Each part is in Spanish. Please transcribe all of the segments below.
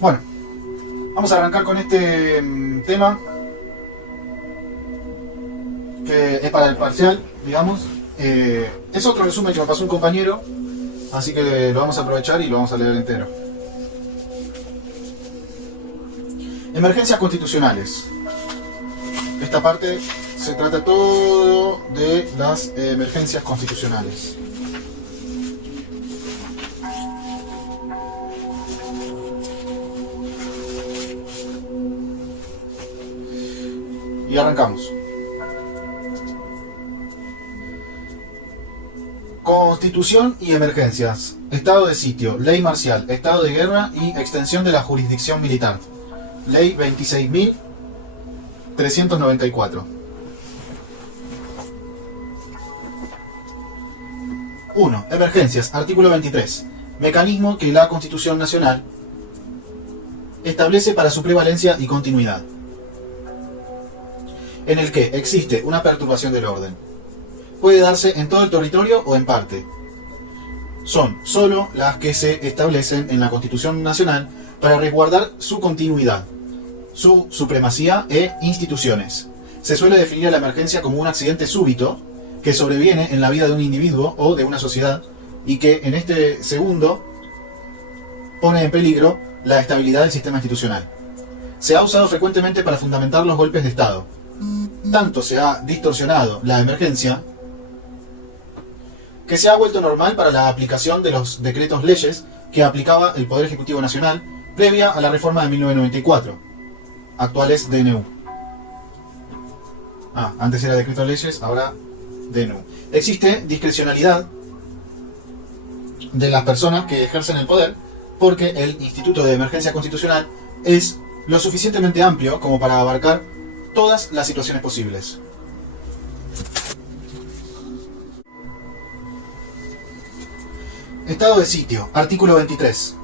Bueno, vamos a arrancar con este tema que es para el parcial, digamos. Es otro resumen que me pasó un compañero, así que lo vamos a aprovechar y lo vamos a leer entero. Emergencias constitucionales. Esta parte se trata todo de las emergencias constitucionales. Y arrancamos. Constitución y emergencias. Estado de sitio, ley marcial, estado de guerra y extensión de la jurisdicción militar. Ley 26.394. 1. Emergencias. Artículo 23. Mecanismo que la Constitución Nacional establece para su prevalencia y continuidad, en el que existe una perturbación del orden. Puede darse en todo el territorio o en parte. Son solo las que se establecen en la Constitución Nacional para resguardar su continuidad, su supremacía e instituciones. Se suele definir a la emergencia como un accidente súbito que sobreviene en la vida de un individuo o de una sociedad y que en este segundo pone en peligro la estabilidad del sistema institucional. Se ha usado frecuentemente para fundamentar los golpes de Estado. Tanto se ha distorsionado la emergencia que se ha vuelto normal para la aplicación de los decretos leyes que aplicaba el Poder Ejecutivo Nacional previa a la reforma de 1994, actuales DNU. Antes era decreto leyes, ahora DNU. Existe discrecionalidad de las personas que ejercen el poder porque el Instituto de Emergencia Constitucional es lo suficientemente amplio como para abarcar todas las situaciones posibles. Estado de sitio. Artículo 23.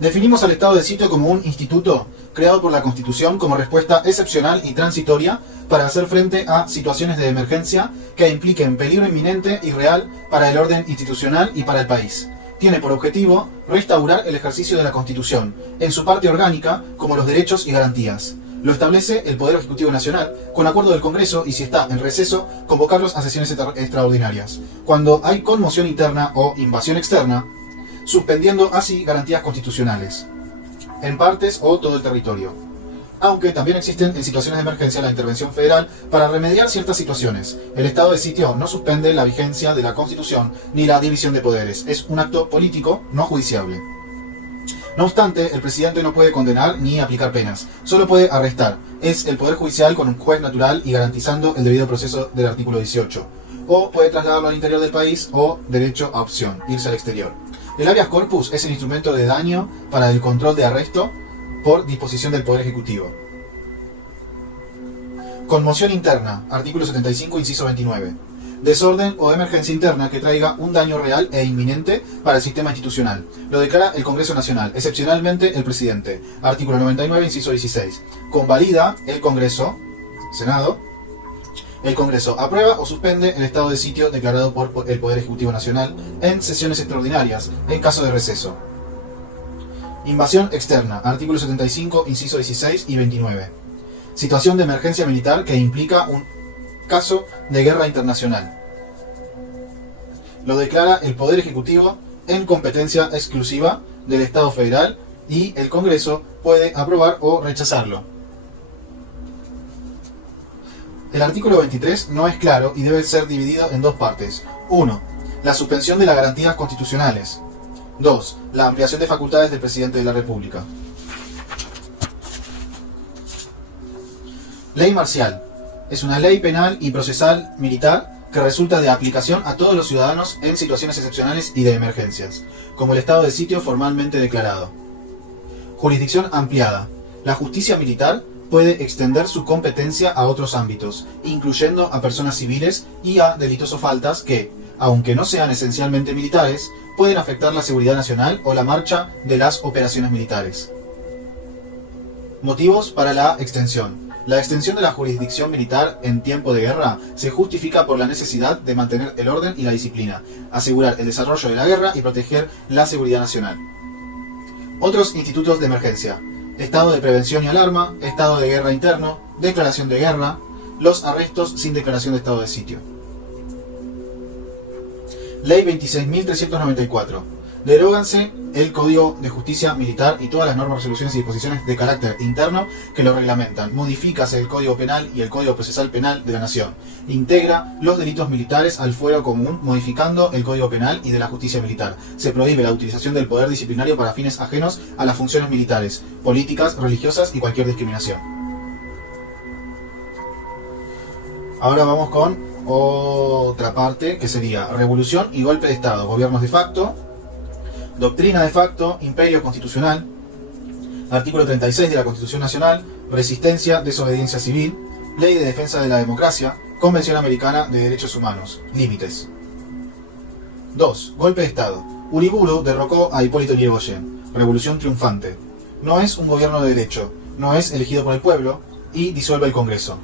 Definimos al estado de sitio como un instituto creado por la Constitución como respuesta excepcional y transitoria para hacer frente a situaciones de emergencia que impliquen peligro inminente y real para el orden institucional y para el país. Tiene por objetivo restaurar el ejercicio de la Constitución, en su parte orgánica, como los derechos y garantías. Lo establece el Poder Ejecutivo Nacional, con acuerdo del Congreso, y si está en receso, convocarlos a sesiones extraordinarias. Cuando hay conmoción interna o invasión externa, suspendiendo así garantías constitucionales, en partes o todo el territorio. Aunque también existen en situaciones de emergencia la intervención federal para remediar ciertas situaciones. El estado de sitio no suspende la vigencia de la Constitución ni la división de poderes. Es un acto político no judiciable. No obstante, el presidente no puede condenar ni aplicar penas, solo puede arrestar. Es el Poder Judicial con un juez natural y garantizando el debido proceso del artículo 18. O puede trasladarlo al interior del país o derecho a opción, irse al exterior. El habeas corpus es el instrumento de daño para el control de arresto por disposición del Poder Ejecutivo. Conmoción interna, artículo 75, inciso 29. Desorden o emergencia interna que traiga un daño real e inminente para el sistema institucional. Lo declara el Congreso Nacional, excepcionalmente el presidente. Artículo 99, inciso 16. Convalida el Congreso, Senado. El Congreso aprueba o suspende el estado de sitio declarado por el Poder Ejecutivo Nacional en sesiones extraordinarias, en caso de receso. Invasión externa, artículo 75, inciso 16 y 29. Situación de emergencia militar que implica un caso de guerra internacional. Lo declara el Poder Ejecutivo en competencia exclusiva del Estado Federal y el Congreso puede aprobar o rechazarlo. El artículo 23 no es claro y debe ser dividido en dos partes. 1. La suspensión de las garantías constitucionales. 2. La ampliación de facultades del Presidente de la República. Ley marcial. Es una ley penal y procesal militar que resulta de aplicación a todos los ciudadanos en situaciones excepcionales y de emergencias, como el estado de sitio formalmente declarado. Jurisdicción ampliada. La justicia militar puede extender su competencia a otros ámbitos, incluyendo a personas civiles y a delitos o faltas que, aunque no sean esencialmente militares, pueden afectar la seguridad nacional o la marcha de las operaciones militares. Motivos para la extensión. La extensión de la jurisdicción militar en tiempo de guerra se justifica por la necesidad de mantener el orden y la disciplina, asegurar el desarrollo de la guerra y proteger la seguridad nacional. Otros institutos de emergencia: estado de prevención y alarma, estado de guerra interno, declaración de guerra, los arrestos sin declaración de estado de sitio. Ley 26.394. Deróganse el Código de Justicia Militar y todas las normas, resoluciones y disposiciones de carácter interno que lo reglamentan. Modifícase el Código Penal y el Código Procesal Penal de la Nación. Integra los delitos militares al fuero común, modificando el Código Penal y de la Justicia Militar. Se prohíbe la utilización del poder disciplinario para fines ajenos a las funciones militares, políticas, religiosas y cualquier discriminación. Ahora vamos con otra parte que sería revolución y golpe de Estado, gobiernos de facto, doctrina de facto, imperio constitucional, artículo 36 de la Constitución Nacional, resistencia, desobediencia civil, ley de defensa de la democracia, Convención Americana de Derechos Humanos, límites. 2. Golpe de Estado. Uriburu derrocó a Hipólito Yrigoyen, revolución triunfante. No es un gobierno de derecho, no es elegido por el pueblo y disuelve el Congreso.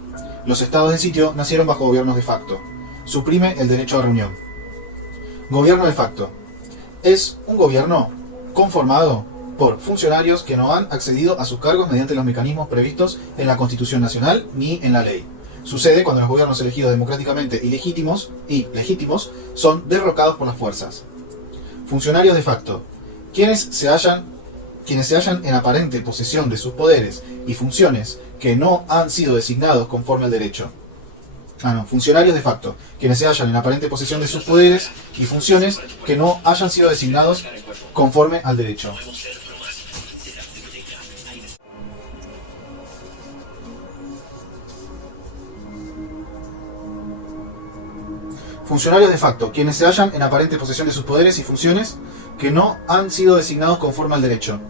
Los estados de sitio nacieron bajo gobiernos de facto. Suprime el derecho a reunión. Gobierno de facto. Es un gobierno conformado por funcionarios que no han accedido a sus cargos mediante los mecanismos previstos en la Constitución Nacional ni en la ley. Sucede cuando los gobiernos elegidos democráticamente y legítimos son derrocados por las fuerzas. Funcionarios de facto. Quienes se hallan en aparente posesión de sus poderes y funciones que no han sido designados conforme al derecho. Funcionarios de facto, quienes se hallan en aparente posesión de sus poderes y funciones que no hayan sido designados conforme al derecho. Funcionarios de facto, quienes se hallan en aparente posesión de sus poderes y funciones que no han sido designados conforme al derecho.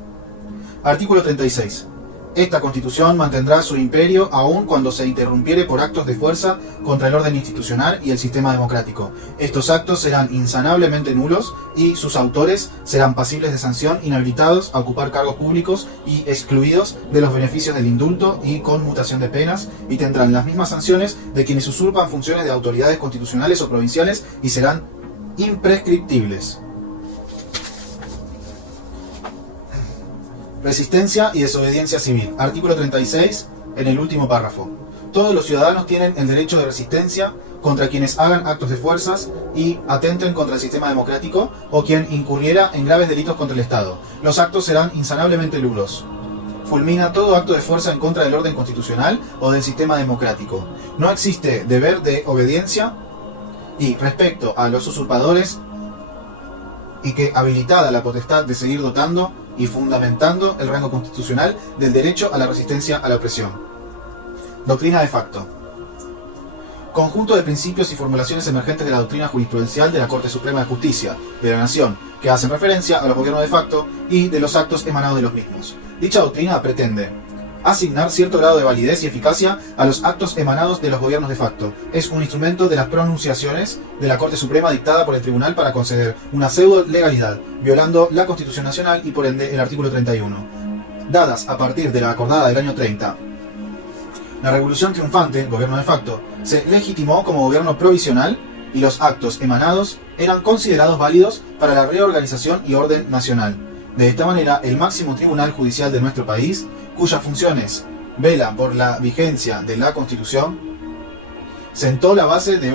Artículo 36. Esta Constitución mantendrá su imperio aun cuando se interrumpiere por actos de fuerza contra el orden institucional y el sistema democrático. Estos actos serán insanablemente nulos y sus autores serán pasibles de sanción, inhabilitados a ocupar cargos públicos y excluidos de los beneficios del indulto y conmutación de penas, y tendrán las mismas sanciones de quienes usurpan funciones de autoridades constitucionales o provinciales y serán imprescriptibles. Resistencia y desobediencia civil. Artículo 36, en el último párrafo. Todos los ciudadanos tienen el derecho de resistencia contra quienes hagan actos de fuerzas y atenten contra el sistema democrático o quien incurriera en graves delitos contra el Estado. Los actos serán insanablemente nulos. Fulmina todo acto de fuerza en contra del orden constitucional o del sistema democrático. No existe deber de obediencia y respecto a los usurpadores y que habilitada la potestad de seguir dotando y fundamentando el rango constitucional del derecho a la resistencia a la opresión. Doctrina de facto. Conjunto de principios y formulaciones emergentes de la doctrina jurisprudencial de la Corte Suprema de Justicia de la Nación, que hacen referencia a los gobiernos de facto y de los actos emanados de los mismos. Dicha doctrina pretende asignar cierto grado de validez y eficacia a los actos emanados de los gobiernos de facto. Es un instrumento de las pronunciaciones de la Corte Suprema dictada por el Tribunal para conceder una pseudo-legalidad, violando la Constitución Nacional y por ende el artículo 31, dadas a partir de la acordada del año 30. La revolución triunfante, gobierno de facto, se legitimó como gobierno provisional y los actos emanados eran considerados válidos para la reorganización y orden nacional. De esta manera, el máximo tribunal judicial de nuestro país, cuyas funciones velan por la vigencia de la Constitución, sentó la base de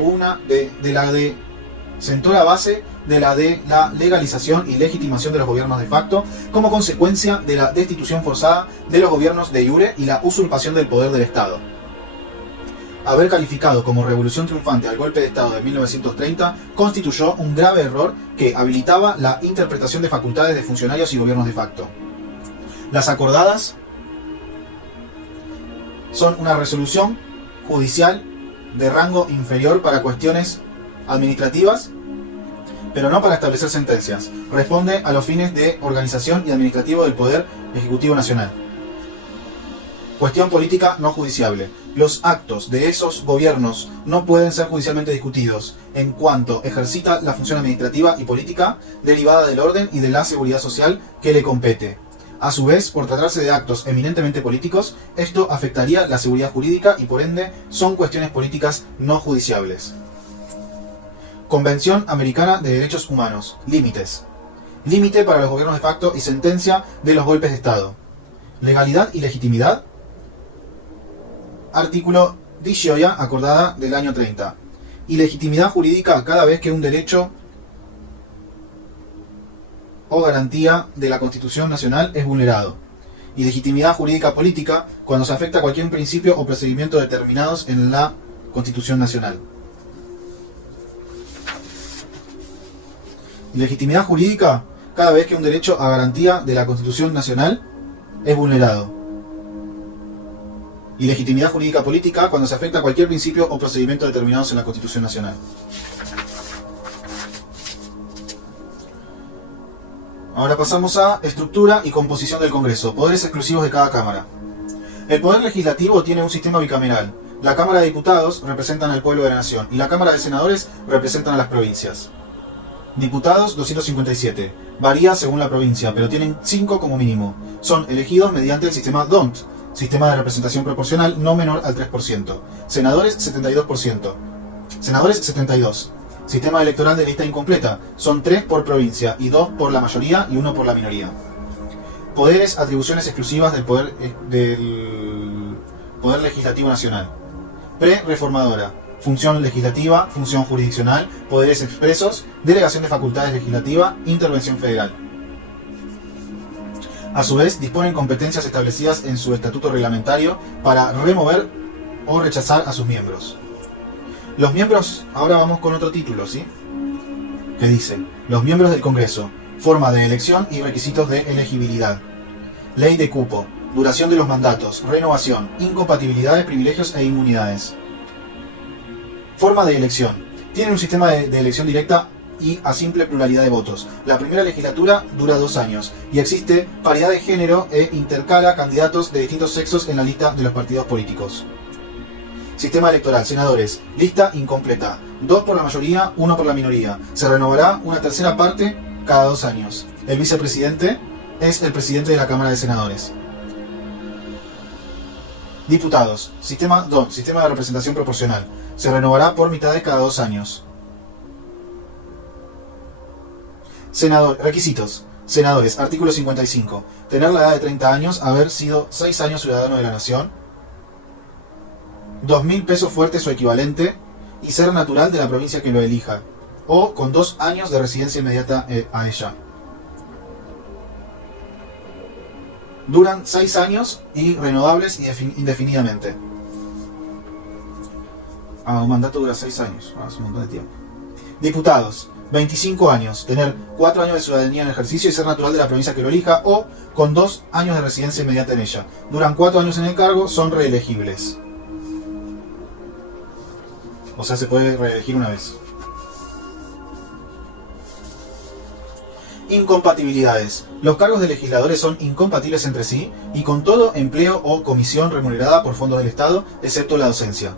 la legalización y legitimación de los gobiernos de facto como consecuencia de la destitución forzada de los gobiernos de iure y la usurpación del poder del Estado. Haber calificado como revolución triunfante al golpe de Estado de 1930 constituyó un grave error que habilitaba la interpretación de facultades de funcionarios y gobiernos de facto. Las acordadas son una resolución judicial de rango inferior para cuestiones administrativas, pero no para establecer sentencias. Responde a los fines de organización y administrativo del Poder Ejecutivo Nacional. Cuestión política no judiciable. Los actos de esos gobiernos no pueden ser judicialmente discutidos en cuanto ejercita la función administrativa y política derivada del orden y de la seguridad social que le compete. A su vez, por tratarse de actos eminentemente políticos, esto afectaría la seguridad jurídica y por ende son cuestiones políticas no judiciables. Convención Americana de Derechos Humanos. Límites. límite para los gobiernos de facto y sentencia de los golpes de Estado. Legalidad y legitimidad. Artículo 18, acordada del año 30. Y legitimidad jurídica cada vez que un derecho o garantía de la Constitución Nacional es vulnerado. Y legitimidad jurídica política cuando se afecta a cualquier principio o procedimiento determinados en la Constitución Nacional. Y legitimidad jurídica cada vez que un derecho a garantía de la Constitución Nacional es vulnerado. Y legitimidad jurídica política cuando se afecta a cualquier principio o procedimiento determinados en la Constitución Nacional. Ahora pasamos a estructura y composición del Congreso, poderes exclusivos de cada Cámara. El Poder Legislativo tiene un sistema bicameral. La Cámara de Diputados representan al pueblo de la Nación y la Cámara de Senadores representan a las provincias. Diputados 257. Varía según la provincia, pero tienen 5 como mínimo. Son elegidos mediante el sistema DONT, sistema de representación proporcional no menor al 3%. Senadores 72%. Senadores 72. Sistema electoral de lista incompleta. Son 3 por provincia y 2 por la mayoría y 1 por la minoría. Poderes, atribuciones exclusivas del Poder Legislativo Nacional. Pre-reformadora. Función legislativa, función jurisdiccional, poderes expresos, delegación de facultades legislativa, intervención federal. A su vez, disponen competencias establecidas en su estatuto reglamentario para remover o rechazar a sus miembros. Los miembros, ahora vamos con otro título, ¿sí? Que dice, los miembros del Congreso, forma de elección y requisitos de elegibilidad. Ley de cupo, duración de los mandatos, renovación, incompatibilidades, privilegios e inmunidades. Forma de elección. Tiene un sistema de elección directa y a simple pluralidad de votos. La primera legislatura dura 2 años y existe paridad de género e intercala candidatos de distintos sexos en la lista de los partidos políticos. Sistema electoral. Senadores. Lista incompleta. 2 por la mayoría, 1 por la minoría. Se renovará una tercera parte cada 2 años. El vicepresidente es el presidente de la Cámara de Senadores. Diputados. Sistema DON, sistema de representación proporcional. Se renovará por mitades cada 2 años. Requisitos. Senadores. Artículo 55. Tener la edad de 30 años, haber sido 6 años ciudadano de la nación, 2.000 pesos fuertes o equivalente, y ser natural de la provincia que lo elija, o con 2 años de residencia inmediata a ella. Duran 6 años y renovables indefinidamente. Un mandato dura 6 años, es un montón de tiempo. Diputados, 25 años, tener 4 años de ciudadanía en ejercicio y ser natural de la provincia que lo elija, o con 2 años de residencia inmediata en ella. Duran 4 años en el cargo, son reelegibles. O sea, se puede reelegir una vez. Incompatibilidades. Los cargos de legisladores son incompatibles entre sí y con todo empleo o comisión remunerada por fondos del Estado, excepto la docencia.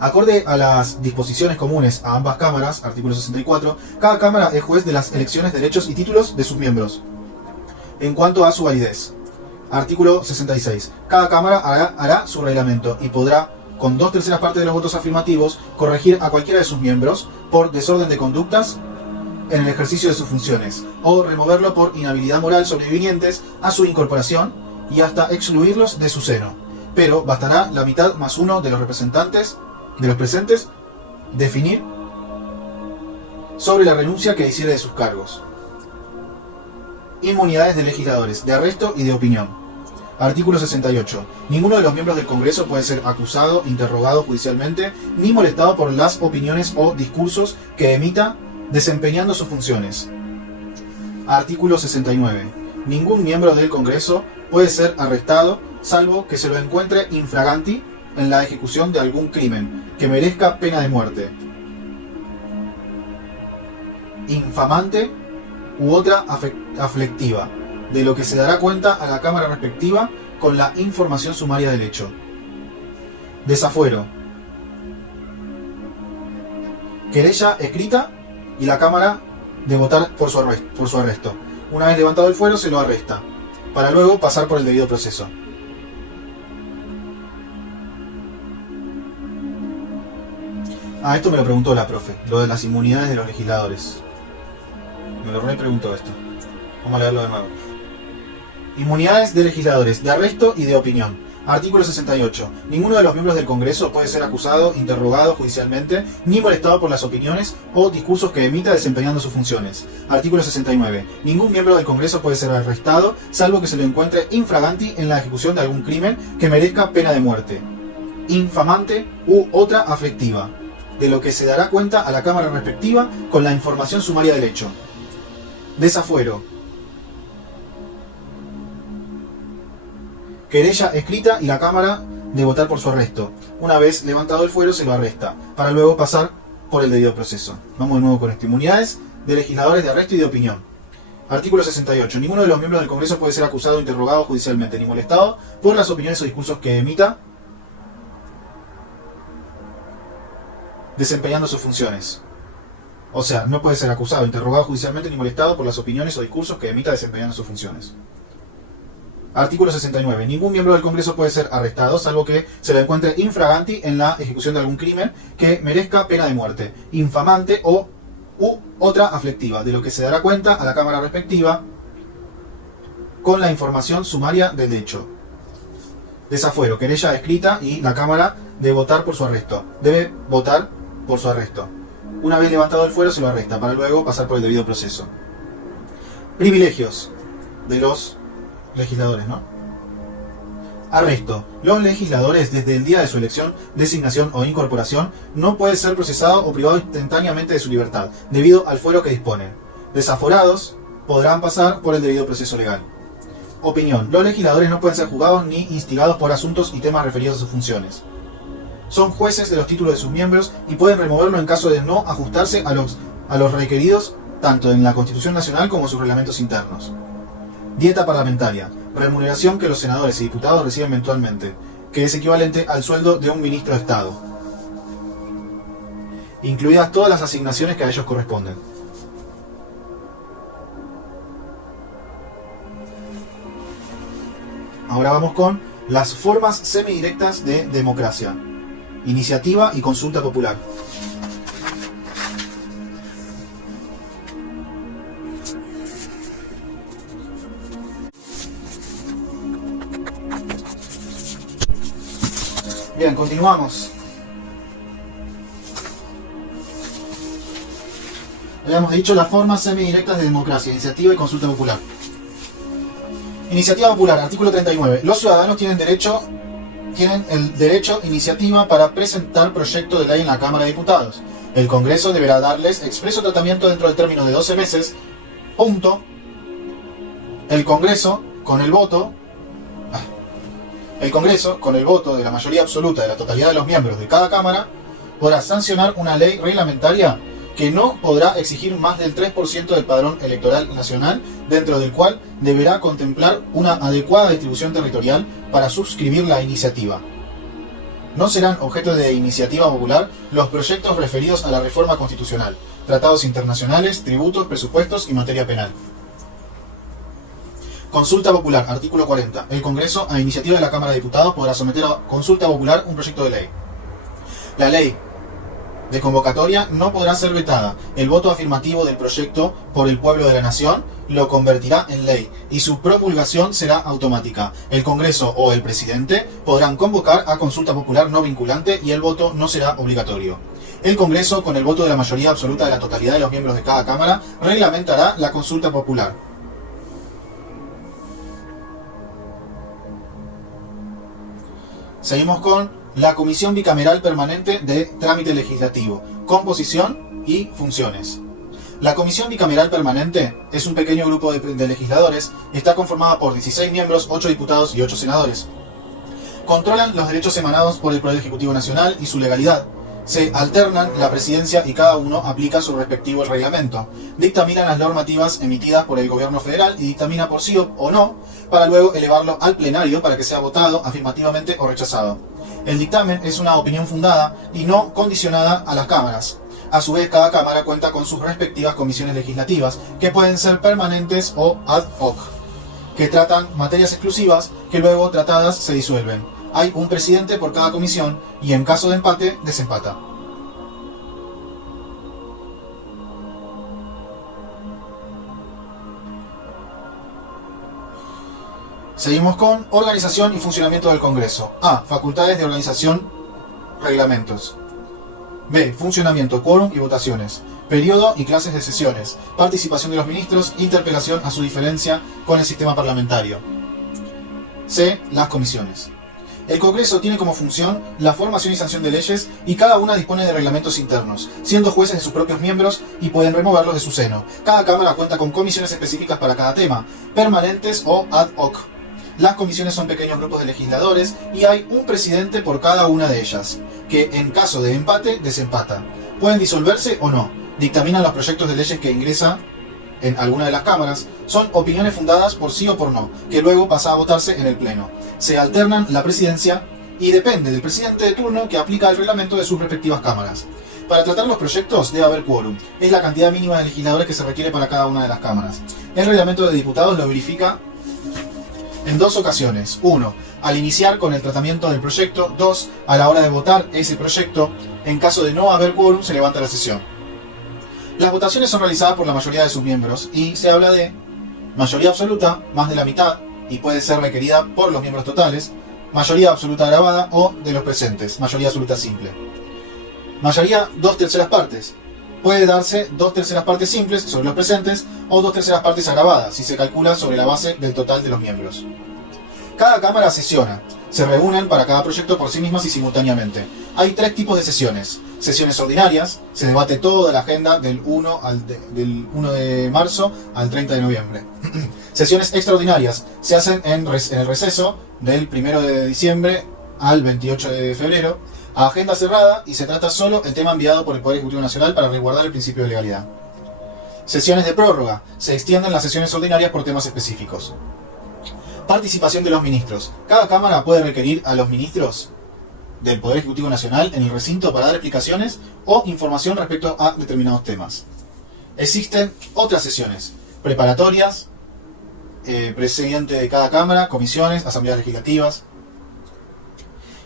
Acorde a las disposiciones comunes a ambas cámaras, artículo 64, cada cámara es juez de las elecciones, derechos y títulos de sus miembros. En cuanto a su validez, artículo 66, cada cámara hará su reglamento y podrá, con 2/3 partes de los votos afirmativos, corregir a cualquiera de sus miembros por desorden de conductas en el ejercicio de sus funciones, o removerlo por inhabilidad moral sobrevinientes a su incorporación y hasta excluirlos de su seno. Pero bastará la mitad más uno de los representantes de los presentes definir sobre la renuncia que hiciere de sus cargos. Inmunidades de legisladores, de arresto y de opinión. Artículo 68. Ninguno de los miembros del Congreso puede ser acusado, interrogado judicialmente, ni molestado por las opiniones o discursos que emita desempeñando sus funciones. Artículo 69. Ningún miembro del Congreso puede ser arrestado, salvo que se lo encuentre infraganti en la ejecución de algún crimen que merezca pena de muerte, infamante u otra aflictiva, de lo que se dará cuenta a la Cámara respectiva con la información sumaria del hecho. Desafuero. Querella escrita y la Cámara de votar por su arresto. Una vez levantado el fuero se lo arresta, para luego pasar por el debido proceso. Ah, esto me lo preguntó la profe, lo de las inmunidades de los legisladores. Me lo preguntó esto. Vamos a leerlo de nuevo. Inmunidades de legisladores, de arresto y de opinión. Artículo 68. Ninguno de los miembros del Congreso puede ser acusado, interrogado judicialmente, ni molestado por las opiniones o discursos que emita desempeñando sus funciones. Artículo 69. Ningún miembro del Congreso puede ser arrestado, salvo que se lo encuentre infraganti en la ejecución de algún crimen que merezca pena de muerte, infamante u otra aflictiva, de lo que se dará cuenta a la Cámara respectiva con la información sumaria del hecho. Desafuero. Querella escrita y la Cámara de votar por su arresto. Una vez levantado el fuero se lo arresta, para luego pasar por el debido proceso. Vamos de nuevo con esto. Inmunidades de legisladores de arresto y de opinión. Artículo 68. Ninguno de los miembros del Congreso puede ser acusado o interrogado judicialmente, ni molestado por las opiniones o discursos que emita desempeñando sus funciones. O sea, no puede ser acusado, interrogado judicialmente, ni molestado por las opiniones o discursos que emita desempeñando sus funciones. Artículo 69. Ningún miembro del Congreso puede ser arrestado, salvo que se lo encuentre infraganti en la ejecución de algún crimen que merezca pena de muerte, infamante u otra aflictiva, de lo que se dará cuenta a la Cámara respectiva con la información sumaria del hecho. Desafuero. Querella escrita y la Cámara de votar por su arresto. Debe votar por su arresto. Una vez levantado el fuero se lo arresta, para luego pasar por el debido proceso. Privilegios de los legisladores, ¿no? Arresto. Los legisladores, desde el día de su elección, designación o incorporación, no pueden ser procesados o privados instantáneamente de su libertad, debido al fuero que disponen. Desaforados podrán pasar por el debido proceso legal. Opinión. Los legisladores no pueden ser juzgados ni instigados por asuntos y temas referidos a sus funciones. Son jueces de los títulos de sus miembros y pueden removerlo en caso de no ajustarse a los requeridos tanto en la Constitución Nacional como en sus reglamentos internos. Dieta parlamentaria. Remuneración que los senadores y diputados reciben mensualmente, que es equivalente al sueldo de un ministro de Estado, incluidas todas las asignaciones que a ellos corresponden. Ahora vamos con las formas semidirectas de democracia. Iniciativa y consulta popular. Bien, continuamos. Habíamos dicho las formas semidirectas de democracia, iniciativa y consulta popular. Iniciativa popular, artículo 39. Los ciudadanos tienen el derecho iniciativa para presentar proyecto de ley en la Cámara de Diputados. El Congreso deberá darles expreso tratamiento dentro del término de 12 meses. Punto. El Congreso, con el voto de la mayoría absoluta de la totalidad de los miembros de cada Cámara, podrá sancionar una ley reglamentaria que no podrá exigir más del 3% del padrón electoral nacional, dentro del cual deberá contemplar una adecuada distribución territorial para suscribir la iniciativa. No serán objeto de iniciativa popular los proyectos referidos a la reforma constitucional, tratados internacionales, tributos, presupuestos y materia penal. Consulta popular, artículo 40. El Congreso, a iniciativa de la Cámara de Diputados, podrá someter a consulta popular un proyecto de ley. La ley de convocatoria no podrá ser vetada. El voto afirmativo del proyecto por el pueblo de la nación lo convertirá en ley y su promulgación será automática. El Congreso o el presidente podrán convocar a consulta popular no vinculante y el voto no será obligatorio. El Congreso, con el voto de la mayoría absoluta de la totalidad de los miembros de cada Cámara, reglamentará la consulta popular. Seguimos con la Comisión Bicameral Permanente de Trámite Legislativo, composición y funciones. La Comisión Bicameral Permanente es un pequeño grupo de legisladores, está conformada por 16 miembros, 8 diputados y 8 senadores. Controlan los derechos emanados por el Poder Ejecutivo Nacional y su legalidad. Se alternan la presidencia y cada uno aplica su respectivo reglamento. Dictaminan las normativas emitidas por el gobierno federal y dictamina por sí o no, para luego elevarlo al plenario para que sea votado afirmativamente o rechazado. El dictamen es una opinión fundada y no condicionada a las cámaras. A su vez, cada cámara cuenta con sus respectivas comisiones legislativas, que pueden ser permanentes o ad hoc, que tratan materias exclusivas que luego tratadas se disuelven. Hay un presidente por cada comisión y en caso de empate, desempata. Seguimos con organización y funcionamiento del Congreso. A. Facultades de organización, reglamentos. B. Funcionamiento, quórum y votaciones. Periodo y clases de sesiones. Participación de los ministros, interpelación a su diferencia con el sistema parlamentario. C. Las comisiones. El Congreso tiene como función la formación y sanción de leyes y cada una dispone de reglamentos internos, siendo jueces de sus propios miembros y pueden removerlos de su seno. Cada Cámara cuenta con comisiones específicas para cada tema, permanentes o ad hoc. Las comisiones son pequeños grupos de legisladores y hay un presidente por cada una de ellas, que en caso de empate desempata. Pueden disolverse o no, dictaminan los proyectos de leyes que ingresan en alguna de las cámaras, son opiniones fundadas por sí o por no, que luego pasa a votarse en el pleno. Se alternan la presidencia y depende del presidente de turno que aplica el reglamento de sus respectivas cámaras. Para tratar los proyectos debe haber quórum, es la cantidad mínima de legisladores que se requiere para cada una de las cámaras. El reglamento de diputados lo verifica en dos ocasiones. 1. Al iniciar con el tratamiento del proyecto. 2. A la hora de votar ese proyecto. En caso de no haber quórum se levanta la sesión. Las votaciones son realizadas por la mayoría de sus miembros y se habla de mayoría absoluta, más de la mitad, y puede ser requerida por los miembros totales, mayoría absoluta agravada o de los presentes, mayoría absoluta simple. Mayoría 2/3 partes. Puede darse 2/3 partes simples sobre los presentes o 2/3 partes agravadas, si se calcula sobre la base del total de los miembros. Cada cámara sesiona. Se reúnen para cada proyecto por sí mismas y simultáneamente. Hay 3 tipos de sesiones. Sesiones ordinarias, se debate toda la agenda del 1 de marzo al 30 de noviembre. Sesiones extraordinarias, se hacen en el receso del 1 de diciembre al 28 de febrero, a agenda cerrada y se trata solo el tema enviado por el Poder Ejecutivo Nacional para resguardar el principio de legalidad. Sesiones de prórroga, se extienden las sesiones ordinarias por temas específicos. Participación de los ministros. Cada Cámara puede requerir a los ministros del Poder Ejecutivo Nacional en el recinto para dar explicaciones o información respecto a determinados temas. Existen otras sesiones preparatorias, presidente de cada Cámara, comisiones, asambleas legislativas.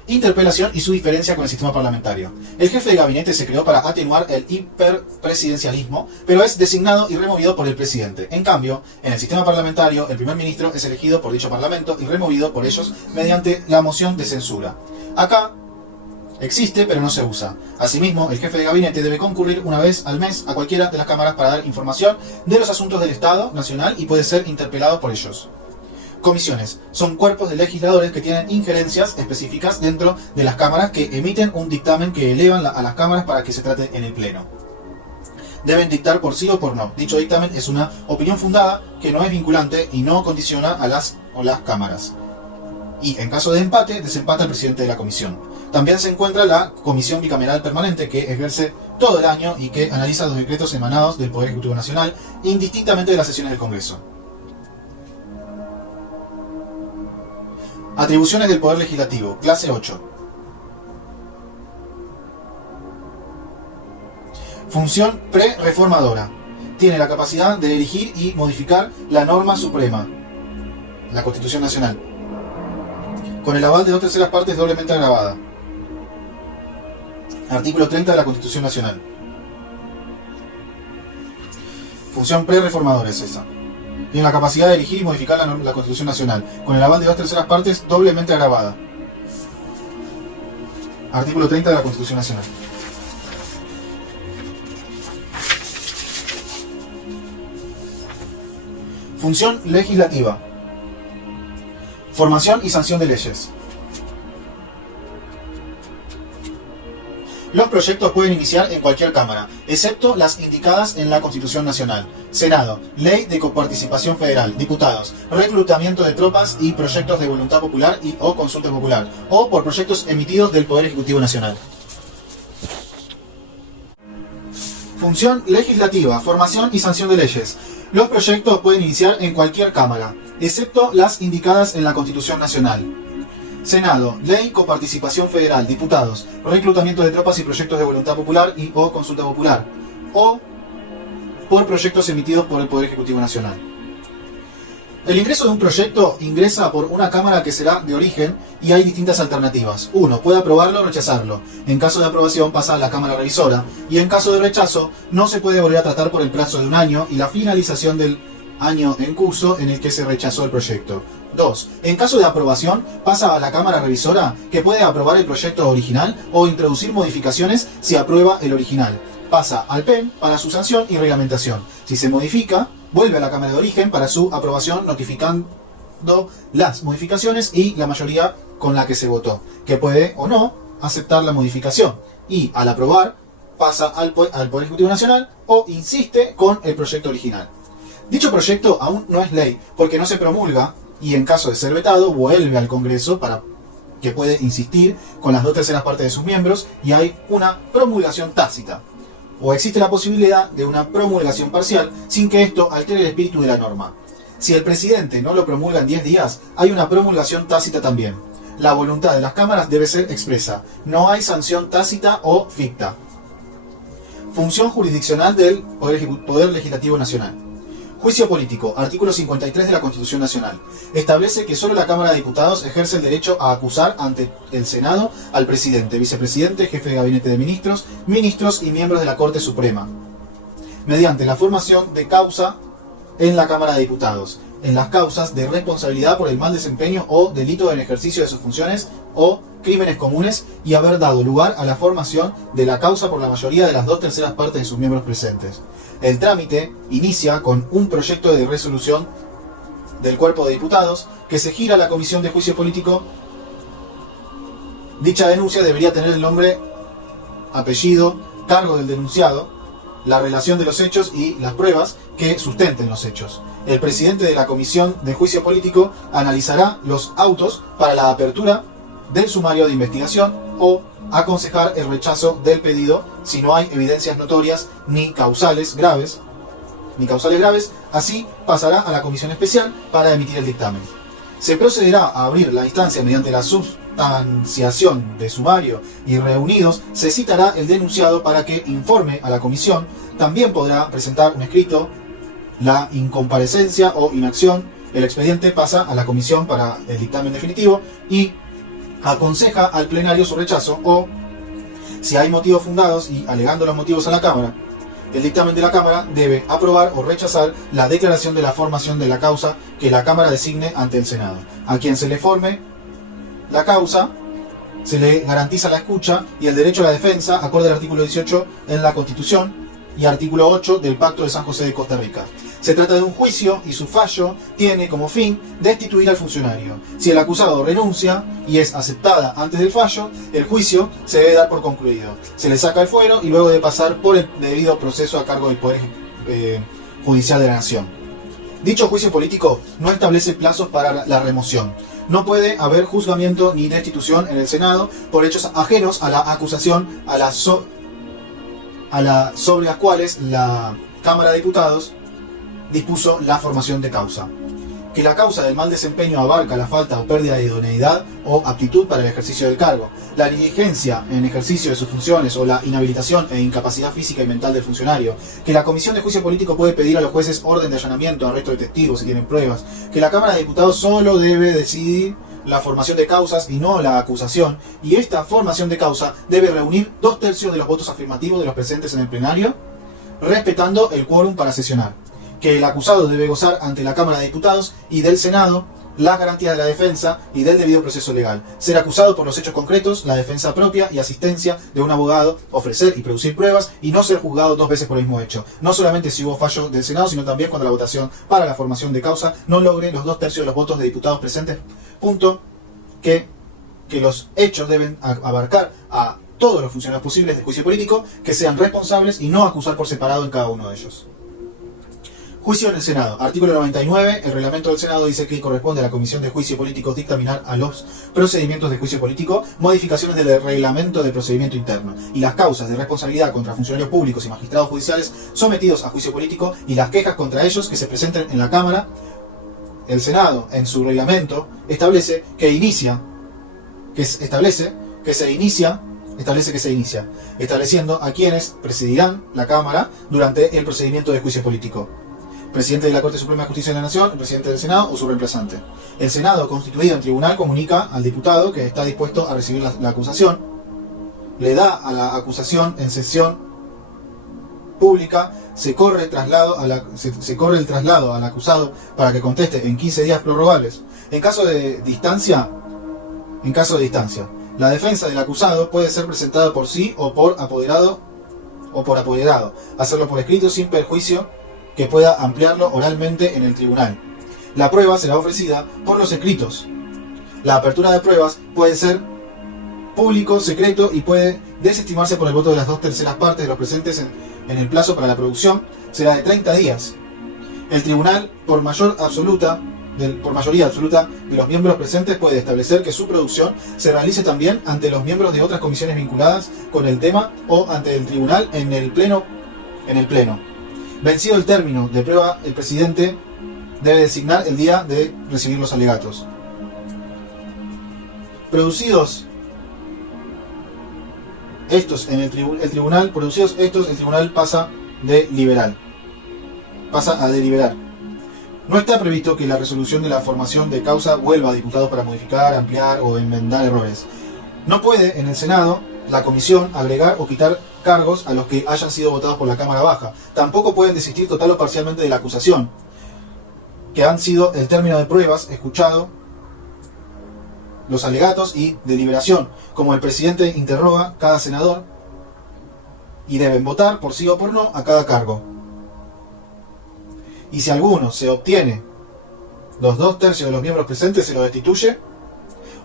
Interpelación y su diferencia con el sistema parlamentario. El jefe de gabinete se creó para atenuar el hiperpresidencialismo, pero es designado y removido por el presidente. En cambio, en el sistema parlamentario, el primer ministro es elegido por dicho parlamento y removido por ellos mediante la moción de censura. Acá existe, pero no se usa. Asimismo, el jefe de gabinete debe concurrir una vez al mes a cualquiera de las cámaras para dar información de los asuntos del Estado nacional y puede ser interpelado por ellos. Comisiones. Son cuerpos de legisladores que tienen injerencias específicas dentro de las cámaras que emiten un dictamen que elevan a las cámaras para que se trate en el pleno. Deben dictar por sí o por no. Dicho dictamen es una opinión fundada que no es vinculante y no condiciona a las cámaras. Y en caso de empate, desempata el presidente de la comisión. También se encuentra la Comisión Bicameral Permanente, que ejerce todo el año y que analiza los decretos emanados del Poder Ejecutivo Nacional, indistintamente de las sesiones del Congreso. Atribuciones del Poder Legislativo, clase 8. Función pre-reformadora. Tiene la capacidad de elegir y modificar la norma suprema, la Constitución Nacional, con el aval de 2/3 partes doblemente agravada. Artículo 30 de la Constitución Nacional. Función pre-reformadora es esa. Tiene la capacidad de elegir y modificar la Constitución Nacional, con el aval de 2/3 partes doblemente agravada. Artículo 30 de la Constitución Nacional. Función legislativa. Formación y sanción de leyes. Los proyectos pueden iniciar en cualquier Cámara, excepto las indicadas en la Constitución Nacional. Senado, Ley de Coparticipación Federal, Diputados, Reclutamiento de tropas y proyectos de voluntad popular y o consulta popular, o por proyectos emitidos del Poder Ejecutivo Nacional. Función legislativa, formación y sanción de leyes. Los proyectos pueden iniciar en cualquier Cámara, excepto las indicadas en la Constitución Nacional. Senado, Ley, Coparticipación Federal, Diputados, Reclutamiento de tropas y proyectos de voluntad popular y o consulta popular, o por proyectos emitidos por el Poder Ejecutivo Nacional. El ingreso de un proyecto ingresa por una Cámara que será de origen y hay distintas alternativas. 1. Puede aprobarlo o rechazarlo. En caso de aprobación pasa a la Cámara Revisora y en caso de rechazo no se puede volver a tratar por el plazo de un año y la finalización del año en curso en el que se rechazó el proyecto. 2. En caso de aprobación, pasa a la Cámara Revisora, que puede aprobar el proyecto original o introducir modificaciones si aprueba el original. Pasa al PEN para su sanción y reglamentación. Si se modifica, vuelve a la Cámara de Origen para su aprobación, notificando las modificaciones y la mayoría con la que se votó, que puede o no aceptar la modificación. Y al aprobar, pasa al Poder Ejecutivo Nacional o insiste con el proyecto original. Dicho proyecto aún no es ley, porque no se promulga, y en caso de ser vetado, vuelve al Congreso para que puede insistir con las 2/3 partes de sus miembros y hay una promulgación tácita. O existe la posibilidad de una promulgación parcial sin que esto altere el espíritu de la norma. Si el presidente no lo promulga en 10 días, hay una promulgación tácita también. La voluntad de las cámaras debe ser expresa. No hay sanción tácita o ficta. Función jurisdiccional del Poder Legislativo Nacional. Juicio político. Artículo 53 de la Constitución Nacional. Establece que solo la Cámara de Diputados ejerce el derecho a acusar ante el Senado al presidente, vicepresidente, jefe de gabinete de ministros, ministros y miembros de la Corte Suprema, mediante la formación de causa en la Cámara de Diputados, en las causas de responsabilidad por el mal desempeño o delito en ejercicio de sus funciones o crímenes comunes y haber dado lugar a la formación de la causa por la mayoría de las 2/3 partes de sus miembros presentes. El trámite inicia con un proyecto de resolución del Cuerpo de Diputados que se gira a la Comisión de Juicio Político. Dicha denuncia debería tener el nombre, apellido, cargo del denunciado, la relación de los hechos y las pruebas que sustenten los hechos. El presidente de la Comisión de Juicio Político analizará los autos para la apertura del sumario de investigación o aconsejar el rechazo del pedido si no hay evidencias notorias ni causales graves. Así pasará a la comisión especial para emitir el dictamen. Se procederá a abrir la instancia mediante la sustanciación de sumario y reunidos se citará el denunciado para que informe a la comisión. También podrá presentar un escrito. La incomparecencia o inacción, el expediente pasa a la comisión para el dictamen definitivo y aconseja al plenario su rechazo o, si hay motivos fundados y alegando los motivos a la Cámara, el dictamen de la Cámara debe aprobar o rechazar la declaración de la formación de la causa que la Cámara designe ante el Senado. A quien se le forme la causa se le garantiza la escucha y el derecho a la defensa, acorde al artículo 18 en la Constitución y artículo 8 del Pacto de San José de Costa Rica. Se trata de un juicio y su fallo tiene como fin destituir al funcionario. Si el acusado renuncia y es aceptada antes del fallo, el juicio se debe dar por concluido. Se le saca el fuero y luego de pasar por el debido proceso a cargo del Poder Judicial de la Nación. Dicho juicio político no establece plazos para la remoción. No puede haber juzgamiento ni destitución en el Senado por hechos ajenos a la acusación sobre las cuales la Cámara de Diputados dispuso la formación de causa. Que la causa del mal desempeño abarca la falta o pérdida de idoneidad o aptitud para el ejercicio del cargo, la negligencia en ejercicio de sus funciones o la inhabilitación e incapacidad física y mental del funcionario. Que la Comisión de Juicio Político puede pedir a los jueces orden de allanamiento, arresto de testigos si tienen pruebas. Que la Cámara de Diputados solo debe decidir la formación de causas y no la acusación, y esta formación de causa debe reunir 2/3 de los votos afirmativos de los presentes en el plenario, respetando el quórum para sesionar. Que el acusado debe gozar ante la Cámara de Diputados y del Senado las garantías de la defensa y del debido proceso legal. Ser acusado por los hechos concretos, la defensa propia y asistencia de un abogado, ofrecer y producir pruebas y no ser juzgado 2 veces por el mismo hecho. No solamente si hubo fallo del Senado, sino también cuando la votación para la formación de causa no logre los 2/3 de los votos de diputados presentes. Punto. Que los hechos deben abarcar a todos los funcionarios posibles de juicio político que sean responsables y no acusar por separado en cada uno de ellos. Juicio en el Senado. Artículo 99. El reglamento del Senado dice que corresponde a la Comisión de Juicio Político dictaminar a los procedimientos de juicio político modificaciones del reglamento de procedimiento interno y las causas de responsabilidad contra funcionarios públicos y magistrados judiciales sometidos a juicio político y las quejas contra ellos que se presenten en la Cámara. El Senado, en su reglamento, establece que se inicia, estableciendo a quienes presidirán la Cámara durante el procedimiento de juicio político. Presidente de la Corte Suprema de Justicia de la Nación, el presidente del Senado o su reemplazante. El Senado, constituido en tribunal, comunica al diputado que está dispuesto a recibir la acusación, le da a la acusación en sesión pública, se corre el traslado al acusado para que conteste en 15 días prorrogables. En caso de distancia, la defensa del acusado puede ser presentada por sí o por apoderado, hacerlo por escrito sin perjuicio que pueda ampliarlo oralmente en el tribunal. La prueba será ofrecida por los escritos. La apertura de pruebas puede ser público, secreto y puede desestimarse por el voto de las 2/3 partes de los presentes en el plazo para la producción. Será de 30 días. El tribunal, por mayoría absoluta de los miembros presentes, puede establecer que su producción se realice también ante los miembros de otras comisiones vinculadas con el tema o ante el tribunal en el pleno. Vencido el término de prueba, el presidente debe designar el día de recibir los alegatos. Producidos estos el tribunal pasa a deliberar. No está previsto que la resolución de la formación de causa vuelva a diputados para modificar, ampliar o enmendar errores. No puede en el Senado la comisión agregar o quitar cargos a los que hayan sido votados por la Cámara Baja. Tampoco pueden desistir total o parcialmente de la acusación, que han sido el término de pruebas, escuchado los alegatos y deliberación, como el presidente interroga cada senador, y deben votar por sí o por no a cada cargo. Y si alguno se obtiene los 2/3 de los miembros presentes, se lo destituye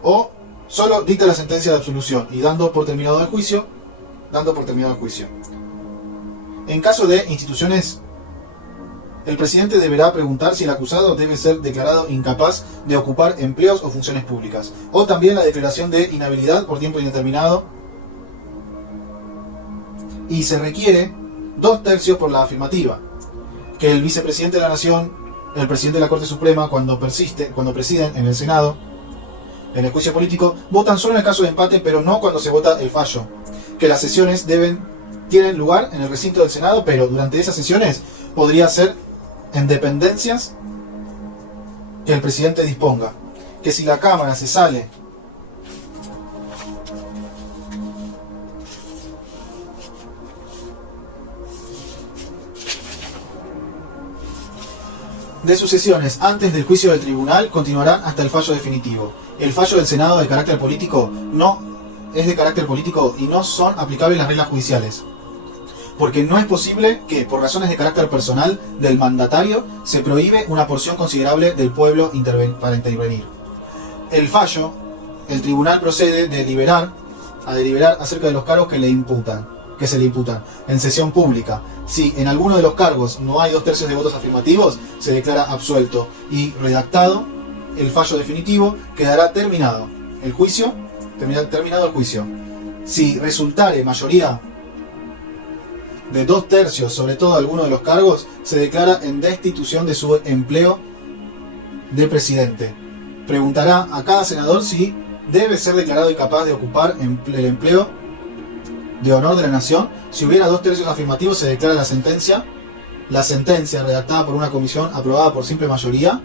o solo dicta la sentencia de absolución y dando por terminado el juicio. En caso de instituciones, el presidente deberá preguntar si el acusado debe ser declarado incapaz de ocupar empleos o funciones públicas, o también la declaración de inhabilidad por tiempo indeterminado, y se requiere 2/3 por la afirmativa, que el vicepresidente de la Nación, el presidente de la Corte Suprema, cuando presiden en el Senado, en el juicio político, votan solo en el caso de empate, pero no cuando se vota el fallo, que las sesiones tienen lugar en el recinto del Senado, pero durante esas sesiones podría ser en dependencias que el presidente disponga, que si la Cámara se sale de sus sesiones antes del juicio del tribunal, continuarán hasta el fallo definitivo. El fallo del Senado es de carácter político y no son aplicables las reglas judiciales, porque no es posible que, por razones de carácter personal del mandatario, se prohíbe una porción considerable del pueblo para intervenir. El tribunal procede a deliberar acerca de los cargos que se le imputan en sesión pública. Si en alguno de los cargos no hay 2/3 de votos afirmativos, se declara absuelto y redactado el fallo definitivo, quedará terminado el juicio. Si resultare mayoría de 2/3 sobre todo alguno de los cargos, se declara en destitución de su empleo de presidente. Preguntará a cada senador si debe ser declarado incapaz de ocupar el empleo de honor de la nación. Si hubiera 2/3 afirmativos, se declara la sentencia redactada por una comisión aprobada por simple mayoría.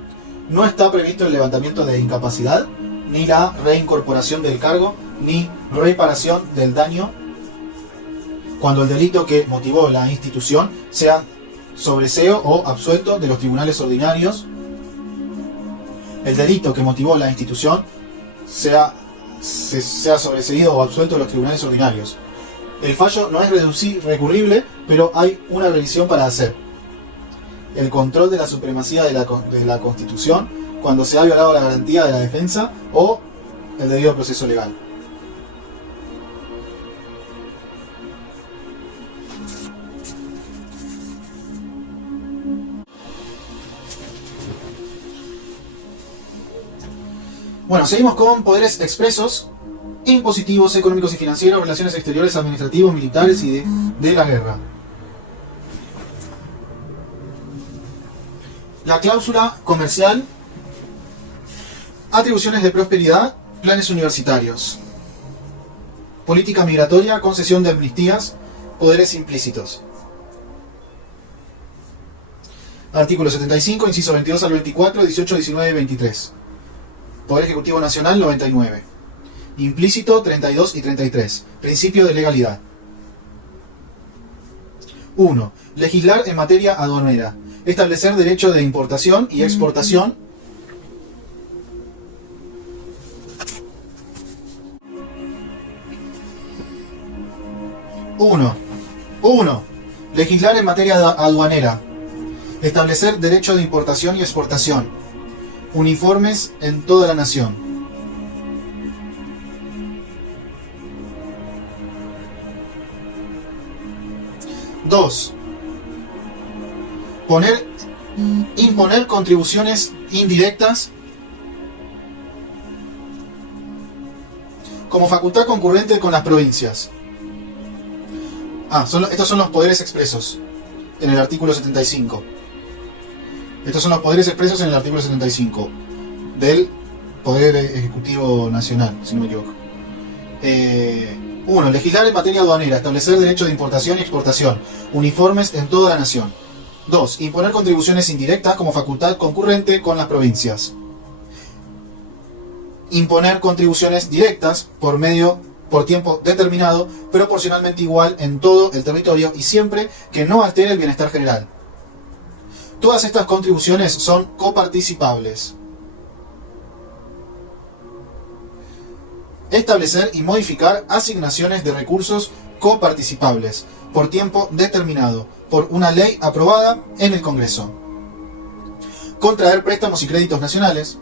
No está previsto el levantamiento de incapacidad, ni la reincorporación del cargo, ni reparación del daño cuando el delito que motivó la institución sea sobreseo o absuelto de los tribunales ordinarios. El delito que motivó la institución sea sobreseído o absuelto de los tribunales ordinarios. El fallo no es recurrible, pero hay una revisión para hacer. El control de la supremacía de la Constitución cuando se ha violado la garantía de la defensa o el debido proceso legal. Bueno, seguimos con poderes expresos, impositivos, económicos y financieros, relaciones exteriores, administrativos, militares y de la guerra. La cláusula comercial, atribuciones de prosperidad, planes universitarios, política migratoria, concesión de amnistías, poderes implícitos. Artículo 75, inciso 22 al 24, 18, 19 y 23. Poder Ejecutivo Nacional 99. Implícito 32 y 33. Principio de legalidad. 1. Legislar en materia aduanera. Establecer derecho de importación y exportación. 1. Legislar en materia aduanera. Establecer derecho de importación y exportación. Uniformes en toda la nación. 2. Imponer contribuciones indirectas como facultad concurrente con las provincias. Estos son los poderes expresos en el artículo 75. Estos son los poderes expresos en el artículo 75 del Poder Ejecutivo Nacional, si no me equivoco. 1. Legislar en materia aduanera, establecer derecho de importación y exportación, uniformes en toda la nación. 2. Imponer contribuciones indirectas como facultad concurrente con las provincias. Imponer contribuciones directas por tiempo determinado, proporcionalmente igual en todo el territorio y siempre que no altere el bienestar general. Todas estas contribuciones son coparticipables. Establecer y modificar asignaciones de recursos coparticipables por tiempo determinado por una ley aprobada en el Congreso. Contraer préstamos y créditos nacionales.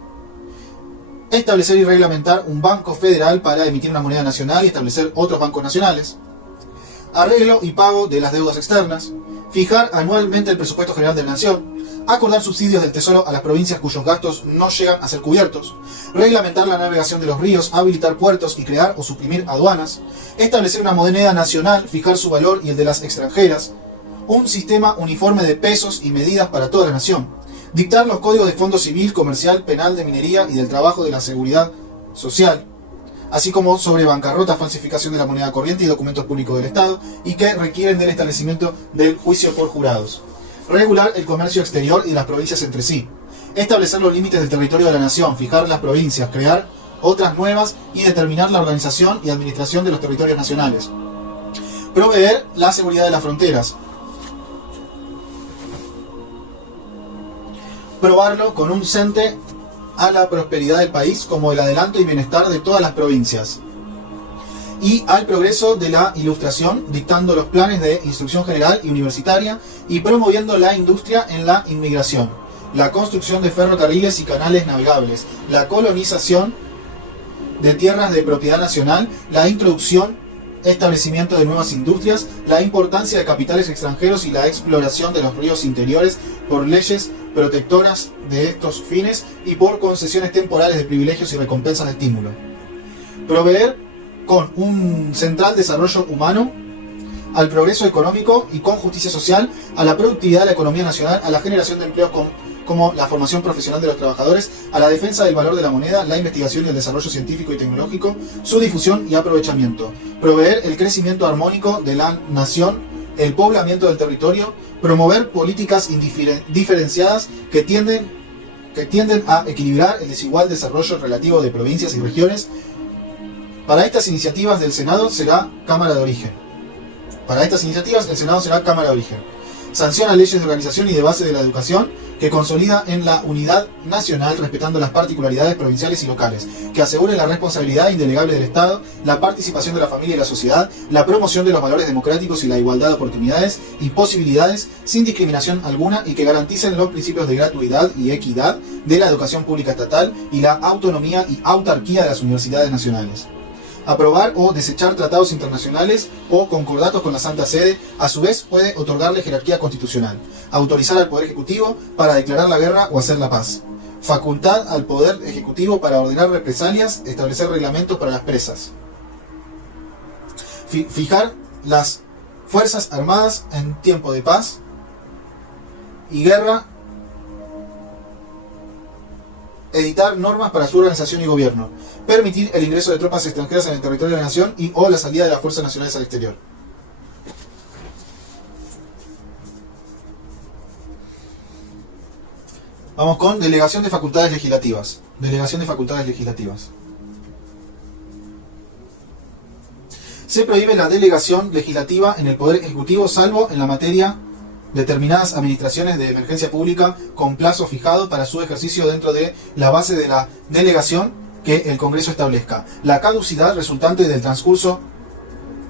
Establecer y reglamentar un banco federal para emitir una moneda nacional y establecer otros bancos nacionales. Arreglo y pago de las deudas externas. Fijar anualmente el presupuesto general de la nación. Acordar subsidios del Tesoro a las provincias cuyos gastos no llegan a ser cubiertos. Reglamentar la navegación de los ríos, habilitar puertos y crear o suprimir aduanas. Establecer una moneda nacional, fijar su valor y el de las extranjeras. Un sistema uniforme de pesos y medidas para toda la nación. Dictar los códigos de fondo civil, comercial, penal, de minería y del trabajo de la seguridad social, así como sobre bancarrota, falsificación de la moneda corriente y documentos públicos del Estado, y que requieren del establecimiento del juicio por jurados. Regular el comercio exterior y las provincias entre sí. Establecer los límites del territorio de la nación, fijar las provincias, crear otras nuevas y determinar la organización y administración de los territorios nacionales. Proveer la seguridad de las fronteras. Probarlo con un cente a la prosperidad del país como el adelanto y bienestar de todas las provincias. Y al progreso de la ilustración, dictando los planes de instrucción general y universitaria y promoviendo la industria en la inmigración, la construcción de ferrocarriles y canales navegables, la colonización de tierras de propiedad nacional, la introducción, establecimiento de nuevas industrias, la importancia de capitales extranjeros y la exploración de los ríos interiores por leyes protectoras de estos fines y por concesiones temporales de privilegios y recompensas de estímulo. Proveer con un central desarrollo humano, al progreso económico y con justicia social, a la productividad de la economía nacional, a la generación de empleos como la formación profesional de los trabajadores, a la defensa del valor de la moneda, la investigación y el desarrollo científico y tecnológico, su difusión y aprovechamiento. Proveer el crecimiento armónico de la nación, el poblamiento del territorio, promover políticas diferenciadas que tienden a equilibrar el desigual desarrollo relativo de provincias y regiones. Para estas iniciativas del Senado será Cámara de Origen. Sanciona leyes de organización y de base de la educación que consolida en la unidad nacional respetando las particularidades provinciales y locales, que asegure la responsabilidad indelegable del Estado, la participación de la familia y la sociedad, la promoción de los valores democráticos y la igualdad de oportunidades y posibilidades sin discriminación alguna y que garanticen los principios de gratuidad y equidad de la educación pública estatal y la autonomía y autarquía de las universidades nacionales. Aprobar o desechar tratados internacionales o concordatos con la Santa Sede, a su vez puede otorgarle jerarquía constitucional. Autorizar al Poder Ejecutivo para declarar la guerra o hacer la paz. Facultad al Poder Ejecutivo para ordenar represalias, establecer reglamentos para las presas. Fijar las Fuerzas Armadas en tiempo de paz y guerra. Editar normas para su organización y gobierno. Permitir el ingreso de tropas extranjeras en el territorio de la nación y o la salida de las fuerzas nacionales al exterior. Vamos con delegación de facultades legislativas. Se prohíbe la delegación legislativa en el Poder Ejecutivo, salvo en la materia determinadas administraciones de emergencia pública con plazo fijado para su ejercicio dentro de la base de la delegación que el Congreso establezca. La caducidad resultante del transcurso